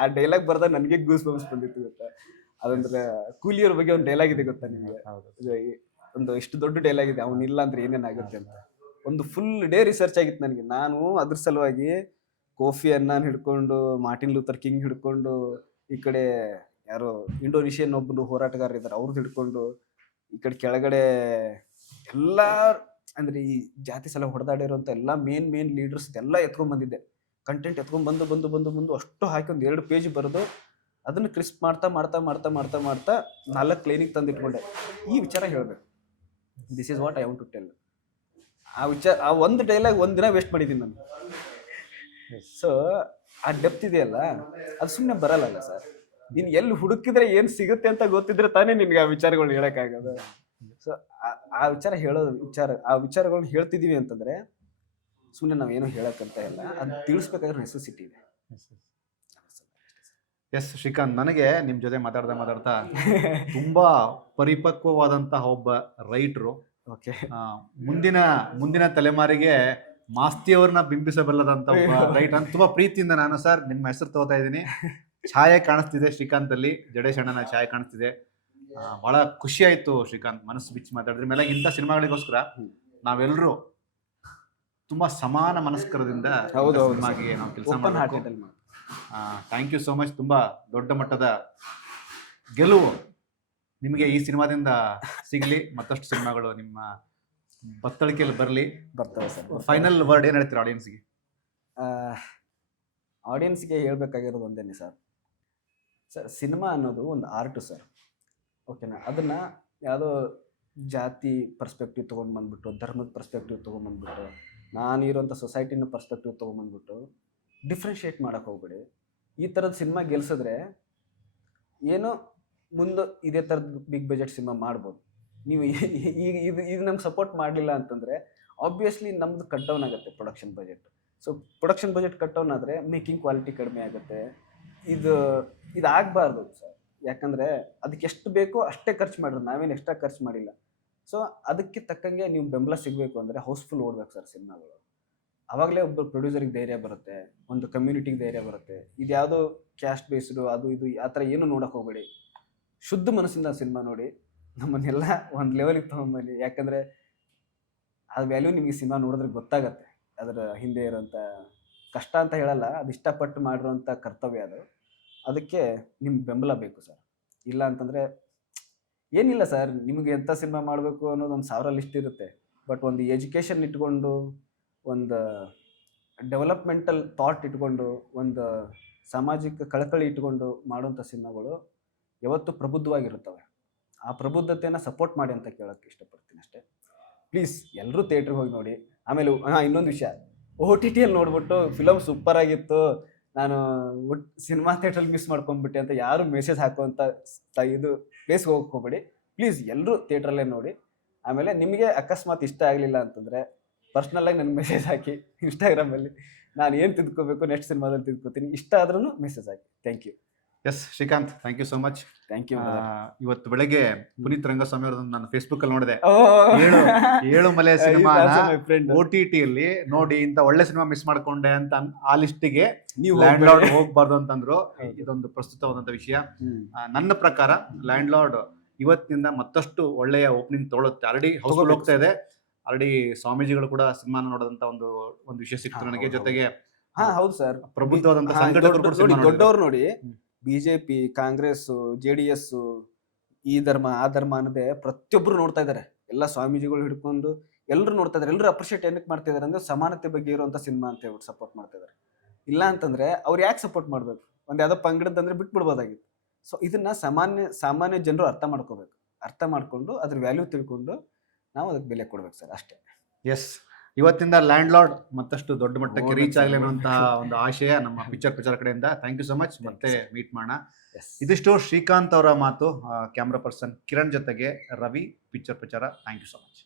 ಆ ಡೈಲಾಗ್ ಬರ್ದಾಗ ನನಗೆ ಗೂಸ್ ಬಂಪ್ಸ್ ಬಂದಿತ್ತು ಗೊತ್ತಾ. ಅದಂದ್ರೆ ಕೂಲಿಯವ್ರ ಬಗ್ಗೆ ಒಂದು ಡೈಲಾಗ್ ಇದೆ ಗೊತ್ತಾ ನಿಮಗೆ? ಒಂದು ಇಷ್ಟು ದೊಡ್ಡ ಡೈಲಾಗ್ ಇದೆ, ಅವನಿಲ್ಲ ಅಂದ್ರೆ ಏನೇನಾಗುತ್ತೆ ಅಂತ. ಒಂದು ಫುಲ್ ಡೇ ರಿಸರ್ಚ್ ಆಗಿತ್ತು ನನಗೆ. ನಾನು ಅದ್ರ ಸಲುವಾಗಿ ಕೋಫಿ ಅನ್ನಾನ್ ಹಿಡ್ಕೊಂಡು, ಮಾರ್ಟಿನ್ ಲೂಥರ್ ಕಿಂಗ್ ಹಿಡ್ಕೊಂಡು, ಈ ಕಡೆ ಯಾರೋ ಇಂಡೋನೇಷಿಯನ್ ಒಬ್ಬರು ಹೋರಾಟಗಾರ ಇದ್ದಾರೆ ಅವ್ರದ್ದು ಹಿಡ್ಕೊಂಡು, ಈ ಕಡೆ ಕೆಳಗಡೆ ಎಲ್ಲ ಅಂದರೆ ಈ ಜಾತಿ ಸಲ ಹೊಡೆದಾಡಿರೋಂಥ ಎಲ್ಲ ಮೇನ್ ಲೀಡರ್ಸ್ ಎಲ್ಲ ಎತ್ಕೊಂಡ್ಬಂದಿದ್ದೆ. ಕಂಟೆಂಟ್ ಎತ್ಕೊಂಡ್ಬಂದು ಬಂದು ಬಂದು ಬಂದು ಅಷ್ಟು ಹಾಕಿ ಒಂದು 2 ಪೇಜ್ ಬರೆದು ಅದನ್ನು ಕ್ರಿಸ್ಪ್ ಮಾಡ್ತಾ 4 ಲೈನಿಗೆ ತಂದಿಟ್ಕೊಂಡೆ. ಈ ವಿಚಾರ ಹೇಳಬೇಕು. This is what I want to tell. ಆ ಒಂದು ಡೈಲಾಗ್ ಒಂದು ದಿನ ವೇಸ್ಟ್ ಮಾಡಿದ್ದೀನಿ ನಾನು. ಸೊ ಆ ಡೆಪ್ತ್ ಇದೆಯಲ್ಲ, ಅದು ಸುಮ್ಮನೆ ಬರಲ್ಲ ಸರ್. ನೀನು ಎಲ್ಲಿ ಹುಡುಕಿದ್ರೆ ಏನು ಸಿಗುತ್ತೆ ಅಂತ ಗೊತ್ತಿದ್ರೆ ತಾನೇ ನಿನ್ಗೆ ಆ ವಿಚಾರಗಳನ್ನ ಹೇಳೋಕ್ಕಾಗೋದು. ಸೊ ಆ ವಿಚಾರಗಳನ್ನ ಹೇಳ್ತಿದ್ದೀವಿ ಅಂತಂದರೆ ಸುಮ್ಮನೆ ನಾವೇನು ಹೇಳೋಕ್ಕಂತ ಇಲ್ಲ, ಅದು ತಿಳಿಸ್ಬೇಕಾದ್ರೆ ನೆಸೆಸಿಟಿ ಇದೆ. ಎಸ್ ಶ್ರೀಕಾಂತ್, ನನಗೆ ನಿಮ್ಮ ಜೊತೆ ಮಾತಾಡ್ತಾ ತುಂಬಾ ಪರಿಪಕ್ವವಾದಂತಹ ಒಬ್ಬ ರೈಟ್ರು. ಓಕೆ, ಮುಂದಿನ ತಲೆಮಾರಿಗೆ ಮಾಸ್ತಿಯವ್ರನ್ನ ಬಿಂಬಿಸಬಲ್ಲದಂತ ಒಬ್ಬ ರೈಟ್ ಅಂತ ತುಂಬಾ ಪ್ರೀತಿಯಿಂದ ನಾನು ಸರ್ ನಿಮ್ಮ ಹೆಸರು ತಗೋತಾ ಇದ್ದೀನಿ. ಛಾಯೆ ಕಾಣಿಸ್ತಿದೆ ಶ್ರೀಕಾಂತ್ ಅಲ್ಲಿ, ಜಡೇಶ್ ಅಣ್ಣನ ಛಾಯೆ ಕಾಣಿಸ್ತಿದೆ. ಬಹಳ ಖುಷಿ ಆಯ್ತು ಶ್ರೀಕಾಂತ್, ಮನಸ್ಸು ಬಿಚ್ಚಿ ಮಾತಾಡಿದ್ರೆ. ಮೇಲೆ ಇಂಥ ಸಿನಿಮಾಗಳಿಗೋಸ್ಕರ ನಾವೆಲ್ಲರೂ ತುಂಬಾ ಸಮಾನ ಮನಸ್ಕರದಿಂದ ಸಿನಿಮಾಗೆ ನಾವು ಕೆಲಸ ಮಾಡಬೇಕು. Thank you so much. ತುಂಬಾ ದೊಡ್ಡ ಮಟ್ಟದ ಗೆಲುವು ನಿಮಗೆ ಈ ಸಿನಿಮಾದಿಂದ ಸಿಗಲಿ, ಮತ್ತಷ್ಟು ಸಿನಿಮಾಗಳು ನಿಮ್ಮ ಬತ್ತಳಿಕೆಯಲ್ಲಿ ಬರ್ತವೆ ಸರ್. ಫೈನಲ್ ವರ್ಡ್ ಏನು ಹೇಳ್ತೀರಾ ಆಡಿಯನ್ಸ್ಗೆ? ಆಡಿಯನ್ಸ್ಗೆ ಹೇಳ್ಬೇಕಾಗಿರೋದು ಒಂದೇನೆ ಸರ್. ಸಿನಿಮಾ ಅನ್ನೋದು ಒಂದು ಆರ್ಟು ಸರ್, ಓಕೆನಾ. ಅದನ್ನು ಯಾವುದೋ ಜಾತಿ ಪರ್ಸ್ಪೆಕ್ಟಿವ್ ತೊಗೊಂಡ್ಬಂದ್ಬಿಟ್ಟು, ಧರ್ಮದ ಪರ್ಸ್ಪೆಕ್ಟಿವ್ ತೊಗೊಂಡ್ಬಂದ್ಬಿಟ್ಟು, ನಾನಿರೋಂಥ ಸೊಸೈಟಿನ ಪರ್ಸ್ಪೆಕ್ಟಿವ್ ತೊಗೊಂಡ್ಬಂದ್ಬಿಟ್ಟು ಡಿಫ್ರೆನ್ಷಿಯೇಟ್ ಮಾಡೋಕ್ಕೆ ಹೋಗ್ಬೇಡಿ. ಈ ಥರದ ಸಿನಿಮಾ ಗೆಲ್ಸಿದ್ರೆ ಏನೋ ಮುಂದೆ ಇದೇ ಥರದ್ದು ಬಿಗ್ ಬಜೆಟ್ ಸಿನಿಮಾ ಮಾಡ್ಬೋದು. ನೀವು ಇದು ನಮ್ಗೆ ಸಪೋರ್ಟ್ ಮಾಡಲಿಲ್ಲ ಅಂತಂದರೆ ಆಬ್ವಿಯಸ್ಲಿ ನಮ್ಮದು ಕಟ್ ಡೌನ್ ಆಗುತ್ತೆ production budget. So production budget cut down ಆದರೆ ಮೇಕಿಂಗ್ ಕ್ವಾಲಿಟಿ ಕಡಿಮೆ ಆಗುತ್ತೆ. ಇದು ಆಗಬಾರ್ದು ಸರ್. ಯಾಕಂದರೆ ಅದಕ್ಕೆ ಎಷ್ಟು ಬೇಕೋ ಅಷ್ಟೇ ಖರ್ಚು ಮಾಡಿದ್ರು, ನಾವೇನು ಎಕ್ಸ್ಟ್ರಾ ಖರ್ಚು ಮಾಡಿಲ್ಲ. ಸೊ ಅದಕ್ಕೆ ತಕ್ಕಂಗೆ ನೀವು ಬೆಂಬಲ ಸಿಗಬೇಕು ಅಂದರೆ ಹೌಸ್ಫುಲ್ ಓಡ್ಬೇಕು ಸರ್ ಸಿನಿಮಾಗಳು. ಆವಾಗಲೇ ಒಬ್ಬ ಪ್ರೊಡ್ಯೂಸರಿಗೆ ಧೈರ್ಯ ಬರುತ್ತೆ, ಒಂದು ಕಮ್ಯುನಿಟಿಗೆ ಧೈರ್ಯ ಬರುತ್ತೆ. ಇದು ಯಾವುದೋ ಕ್ಯಾಸ್ಟ್ ಬೇಸ್ಡು ಅದು ಇದು ಆ ಥರ ಏನು ನೋಡೋಕೆ ಹೋಗಬೇಡಿ. ಶುದ್ಧ ಮನಸ್ಸಿಂದ ಸಿನಿಮಾ ನೋಡಿ, ನಮ್ಮನ್ನೆಲ್ಲ ಒಂದು ಲೆವೆಲಿಗೆ ತೊಗೊಂಬನ್ನಿ. ಯಾಕಂದರೆ ಆ ವ್ಯಾಲ್ಯೂ ನಿಮಗೆ ಸಿನಿಮಾ ನೋಡಿದ್ರೆ ಗೊತ್ತಾಗತ್ತೆ. ಅದರ ಹಿಂದೆ ಇರೋಂಥ ಕಷ್ಟ ಅಂತ ಹೇಳಲ್ಲ, ಅದು ಇಷ್ಟಪಟ್ಟು ಮಾಡಿರೋಂಥ ಕರ್ತವ್ಯ ಅದು. ಅದಕ್ಕೆ ನಿಮ್ಗೆ ಬೆಂಬಲ ಬೇಕು ಸರ್. ಇಲ್ಲ ಅಂತಂದರೆ ಏನಿಲ್ಲ ಸರ್, ನಿಮಗೆ ಎಂಥ ಸಿನಿಮಾ ಮಾಡಬೇಕು ಅನ್ನೋದು ಒಂದು 1000 ಲಿಸ್ಟ್ ಇರುತ್ತೆ. ಬಟ್ ಒಂದು ಎಜುಕೇಷನ್ ಇಟ್ಕೊಂಡು, ಒಂದು ಡೆವಲಪ್ಮೆಂಟಲ್ ಥಾಟ್ ಇಟ್ಕೊಂಡು, ಒಂದು ಸಾಮಾಜಿಕ ಕಳಕಳಿ ಇಟ್ಕೊಂಡು ಮಾಡುವಂಥ ಸಿನಿಮಾಗಳು ಯಾವತ್ತೂ ಪ್ರಬುದ್ಧವಾಗಿರುತ್ತವೆ. ಆ ಪ್ರಬುದ್ಧತೆಯನ್ನು ಸಪೋರ್ಟ್ ಮಾಡಿ ಅಂತ ಕೇಳೋಕ್ಕೆ ಇಷ್ಟಪಡ್ತೀನಿ ಅಷ್ಟೇ. ಪ್ಲೀಸ್ ಎಲ್ಲರೂ ಥಿಯೇಟ್ರಿಗೆ ಹೋಗಿ ನೋಡಿ. ಆಮೇಲೆ ಇನ್ನೊಂದು ವಿಷಯ, OTTಯಲ್ಲಿ ನೋಡ್ಬಿಟ್ಟು ಫಿಲಮ್ ಸೂಪರ್ ಆಗಿತ್ತು, ನಾನು ಸಿನಿಮಾ ಥಿಯೇಟ್ರಲ್ಲಿ ಮಿಸ್ ಮಾಡ್ಕೊಂಡ್ಬಿಟ್ಟೆ ಅಂತ ಯಾರು ಮೆಸೇಜ್ ಹಾಕುವಂಥ ಇದು ಪ್ಲೇಸ್ಗೆ ಹೋಗಕ್ಕೆ ಹೋಗ್ಬೇಡಿ. ಪ್ಲೀಸ್ ಎಲ್ಲರೂ ಥಿಯೇಟ್ರಲ್ಲೇ ನೋಡಿ. ಆಮೇಲೆ ನಿಮಗೆ ಅಕಸ್ಮಾತ್ ಇಷ್ಟ ಆಗಲಿಲ್ಲ ಅಂತಂದರೆ ಪರ್ಸ್ನಲ್ಲಾಗಿ ನನಗೆ ಮೆಸೇಜ್ ಹಾಕಿ ಇನ್ಸ್ಟಾಗ್ರಾಮಲ್ಲಿ, ನಾನು ಏನು ತಿದ್ಕೋಬೇಕು ನೆಕ್ಸ್ಟ್ ಸಿನಿಮಾದಲ್ಲಿ ತಿದ್ಕೋತೀನಿ. ಇಷ್ಟ ಆದ್ರೂ ಮೆಸೇಜ್ ಹಾಕಿ. Thank you. Yes Srikanth, thank you so much. Thank you. ಇವತ್ತು ಬೆಳಗ್ಗೆ ಪುನೀತ್ ರಂಗಸ್ವಾಮಿ ಅವ್ರದ್ದು ನಾನು ಫೇಸ್ಬುಕ್ ಅಲ್ಲಿ ನೋಡಿದೆ, ಏಳು ಮಲೆ ಸಿನಿಮಾ OTTಯಲ್ಲಿ ನೋಡಿ ಇಂತ ಒಳ್ಳೆ ಸಿನಿಮಾ ಮಿಸ್ ಮಾಡ್ಕೊಂಡೆ ಅಂತ ಆ ಲಿಸ್ಟಿಗೆ ನೀವು ಲ್ಯಾಂಡ್ ಲಾರ್ಡ್ ಹೋಗ್ಬಾರ್ದು ಅಂತಂದ್ರು. ಇದೊಂದು ಪ್ರಸ್ತುತವಾದಂತ ವಿಷಯ. ನನ್ನ ಪ್ರಕಾರ ಲ್ಯಾಂಡ್ ಲಾರ್ಡ್ ಇವತ್ತಿನಿಂದ ಮತ್ತಷ್ಟು ಒಳ್ಳೆಯ ಓಪನಿಂಗ್ ತೊಗೊಳುತ್ತೆ. ಆಲ್ರೆಡಿ ಹೌಸ್ಫುಲ್ ಹೋಗ್ತಾ ಇದೆ. ಆಲ್ರೆಡಿ ಸ್ವಾಮೀಜಿಗಳು ಕೂಡ ಸಿನಿಮಾ ನೋಡೋದಂತ ಒಂದು ವಿಷಯ ಸಿಕ್ತು ನನಗೆ. ಜೊತೆಗೆ ಹೌದು ಸರ್, ಪ್ರಬುದ್ಧವಾದಂತ ಸಂಘಟಕರು ದೊಡ್ಡವ್ರು ನೋಡಿ, BJP, ಕಾಂಗ್ರೆಸ್, JDS, ಈ ಧರ್ಮ ಆ ಧರ್ಮ ಅನ್ನೋದೇ ಪ್ರತಿಯೊಬ್ಬರು ನೋಡ್ತಾ ಇದ್ದಾರೆ. ಎಲ್ಲ ಸ್ವಾಮೀಜಿಗಳು ಹಿಡ್ಕೊಂಡು ಎಲ್ಲರೂ ನೋಡ್ತಾ ಇದ್ದಾರೆ. ಎಲ್ಲರೂ ಅಪ್ರಿಷಿಯೇಟ್ ಏನಕ್ಕೆ ಮಾಡ್ತಾ ಇದ್ದಾರೆ ಅಂದ್ರೆ ಸಮಾನತೆ ಬಗ್ಗೆ ಇರುವಂಥ ಸಿನಿಮಾ ಅಂತ ಹೇಳ್ಬಿಟ್ಟು ಸಪೋರ್ಟ್ ಮಾಡ್ತಾ ಇದ್ದಾರೆ. ಇಲ್ಲ ಅಂತಂದ್ರೆ ಅವ್ರು ಯಾಕೆ ಸಪೋರ್ಟ್ ಮಾಡಬೇಕು? ಒಂದು ಯಾವುದೋ ಪಂಗಡದಂದ್ರೆ ಬಿಟ್ಬಿಡ್ಬೋದಾಗಿತ್ತು. ಸೊ ಇದನ್ನ ಸಾಮಾನ್ಯ ಜನರು ಅರ್ಥ ಮಾಡ್ಕೋಬೇಕು. ಅರ್ಥ ಮಾಡ್ಕೊಂಡು ಅದ್ರ ವ್ಯಾಲ್ಯೂ ತಿಳ್ಕೊಂಡು ನಾವು ಅದಕ್ಕೆ ಬೆಲೆ ಕೊಡ್ಬೇಕು ಸರ್, ಅಷ್ಟೇ. ಎಸ್, ಇವತ್ತಿಂದ ಲ್ಯಾಂಡ್ ಲಾರ್ಡ್ ಮತ್ತಷ್ಟು ದೊಡ್ಡ ಮಟ್ಟಕ್ಕೆ ರೀಚ್ ಆಗಲಿ ಅನ್ನುವಂತಹ ಒಂದು ಆಶಯ ನಮ್ಮ ಪಿಕ್ಚರ್ ಪ್ರಚಾರ ಕಡೆಯಿಂದ. Thank you so much. ಮತ್ತೆ ಮೀಟ್ ಮಾಡೋಣ. ಇದಿಷ್ಟು ಶ್ರೀಕಾಂತ್ ಅವರ ಮಾತು. ಕ್ಯಾಮ್ರಾ ಪರ್ಸನ್ ಕಿರಣ್ ಜೊತೆಗೆ ರವಿ, ಪಿಕ್ಚರ್ ಪ್ರಚಾರ. Thank you so much.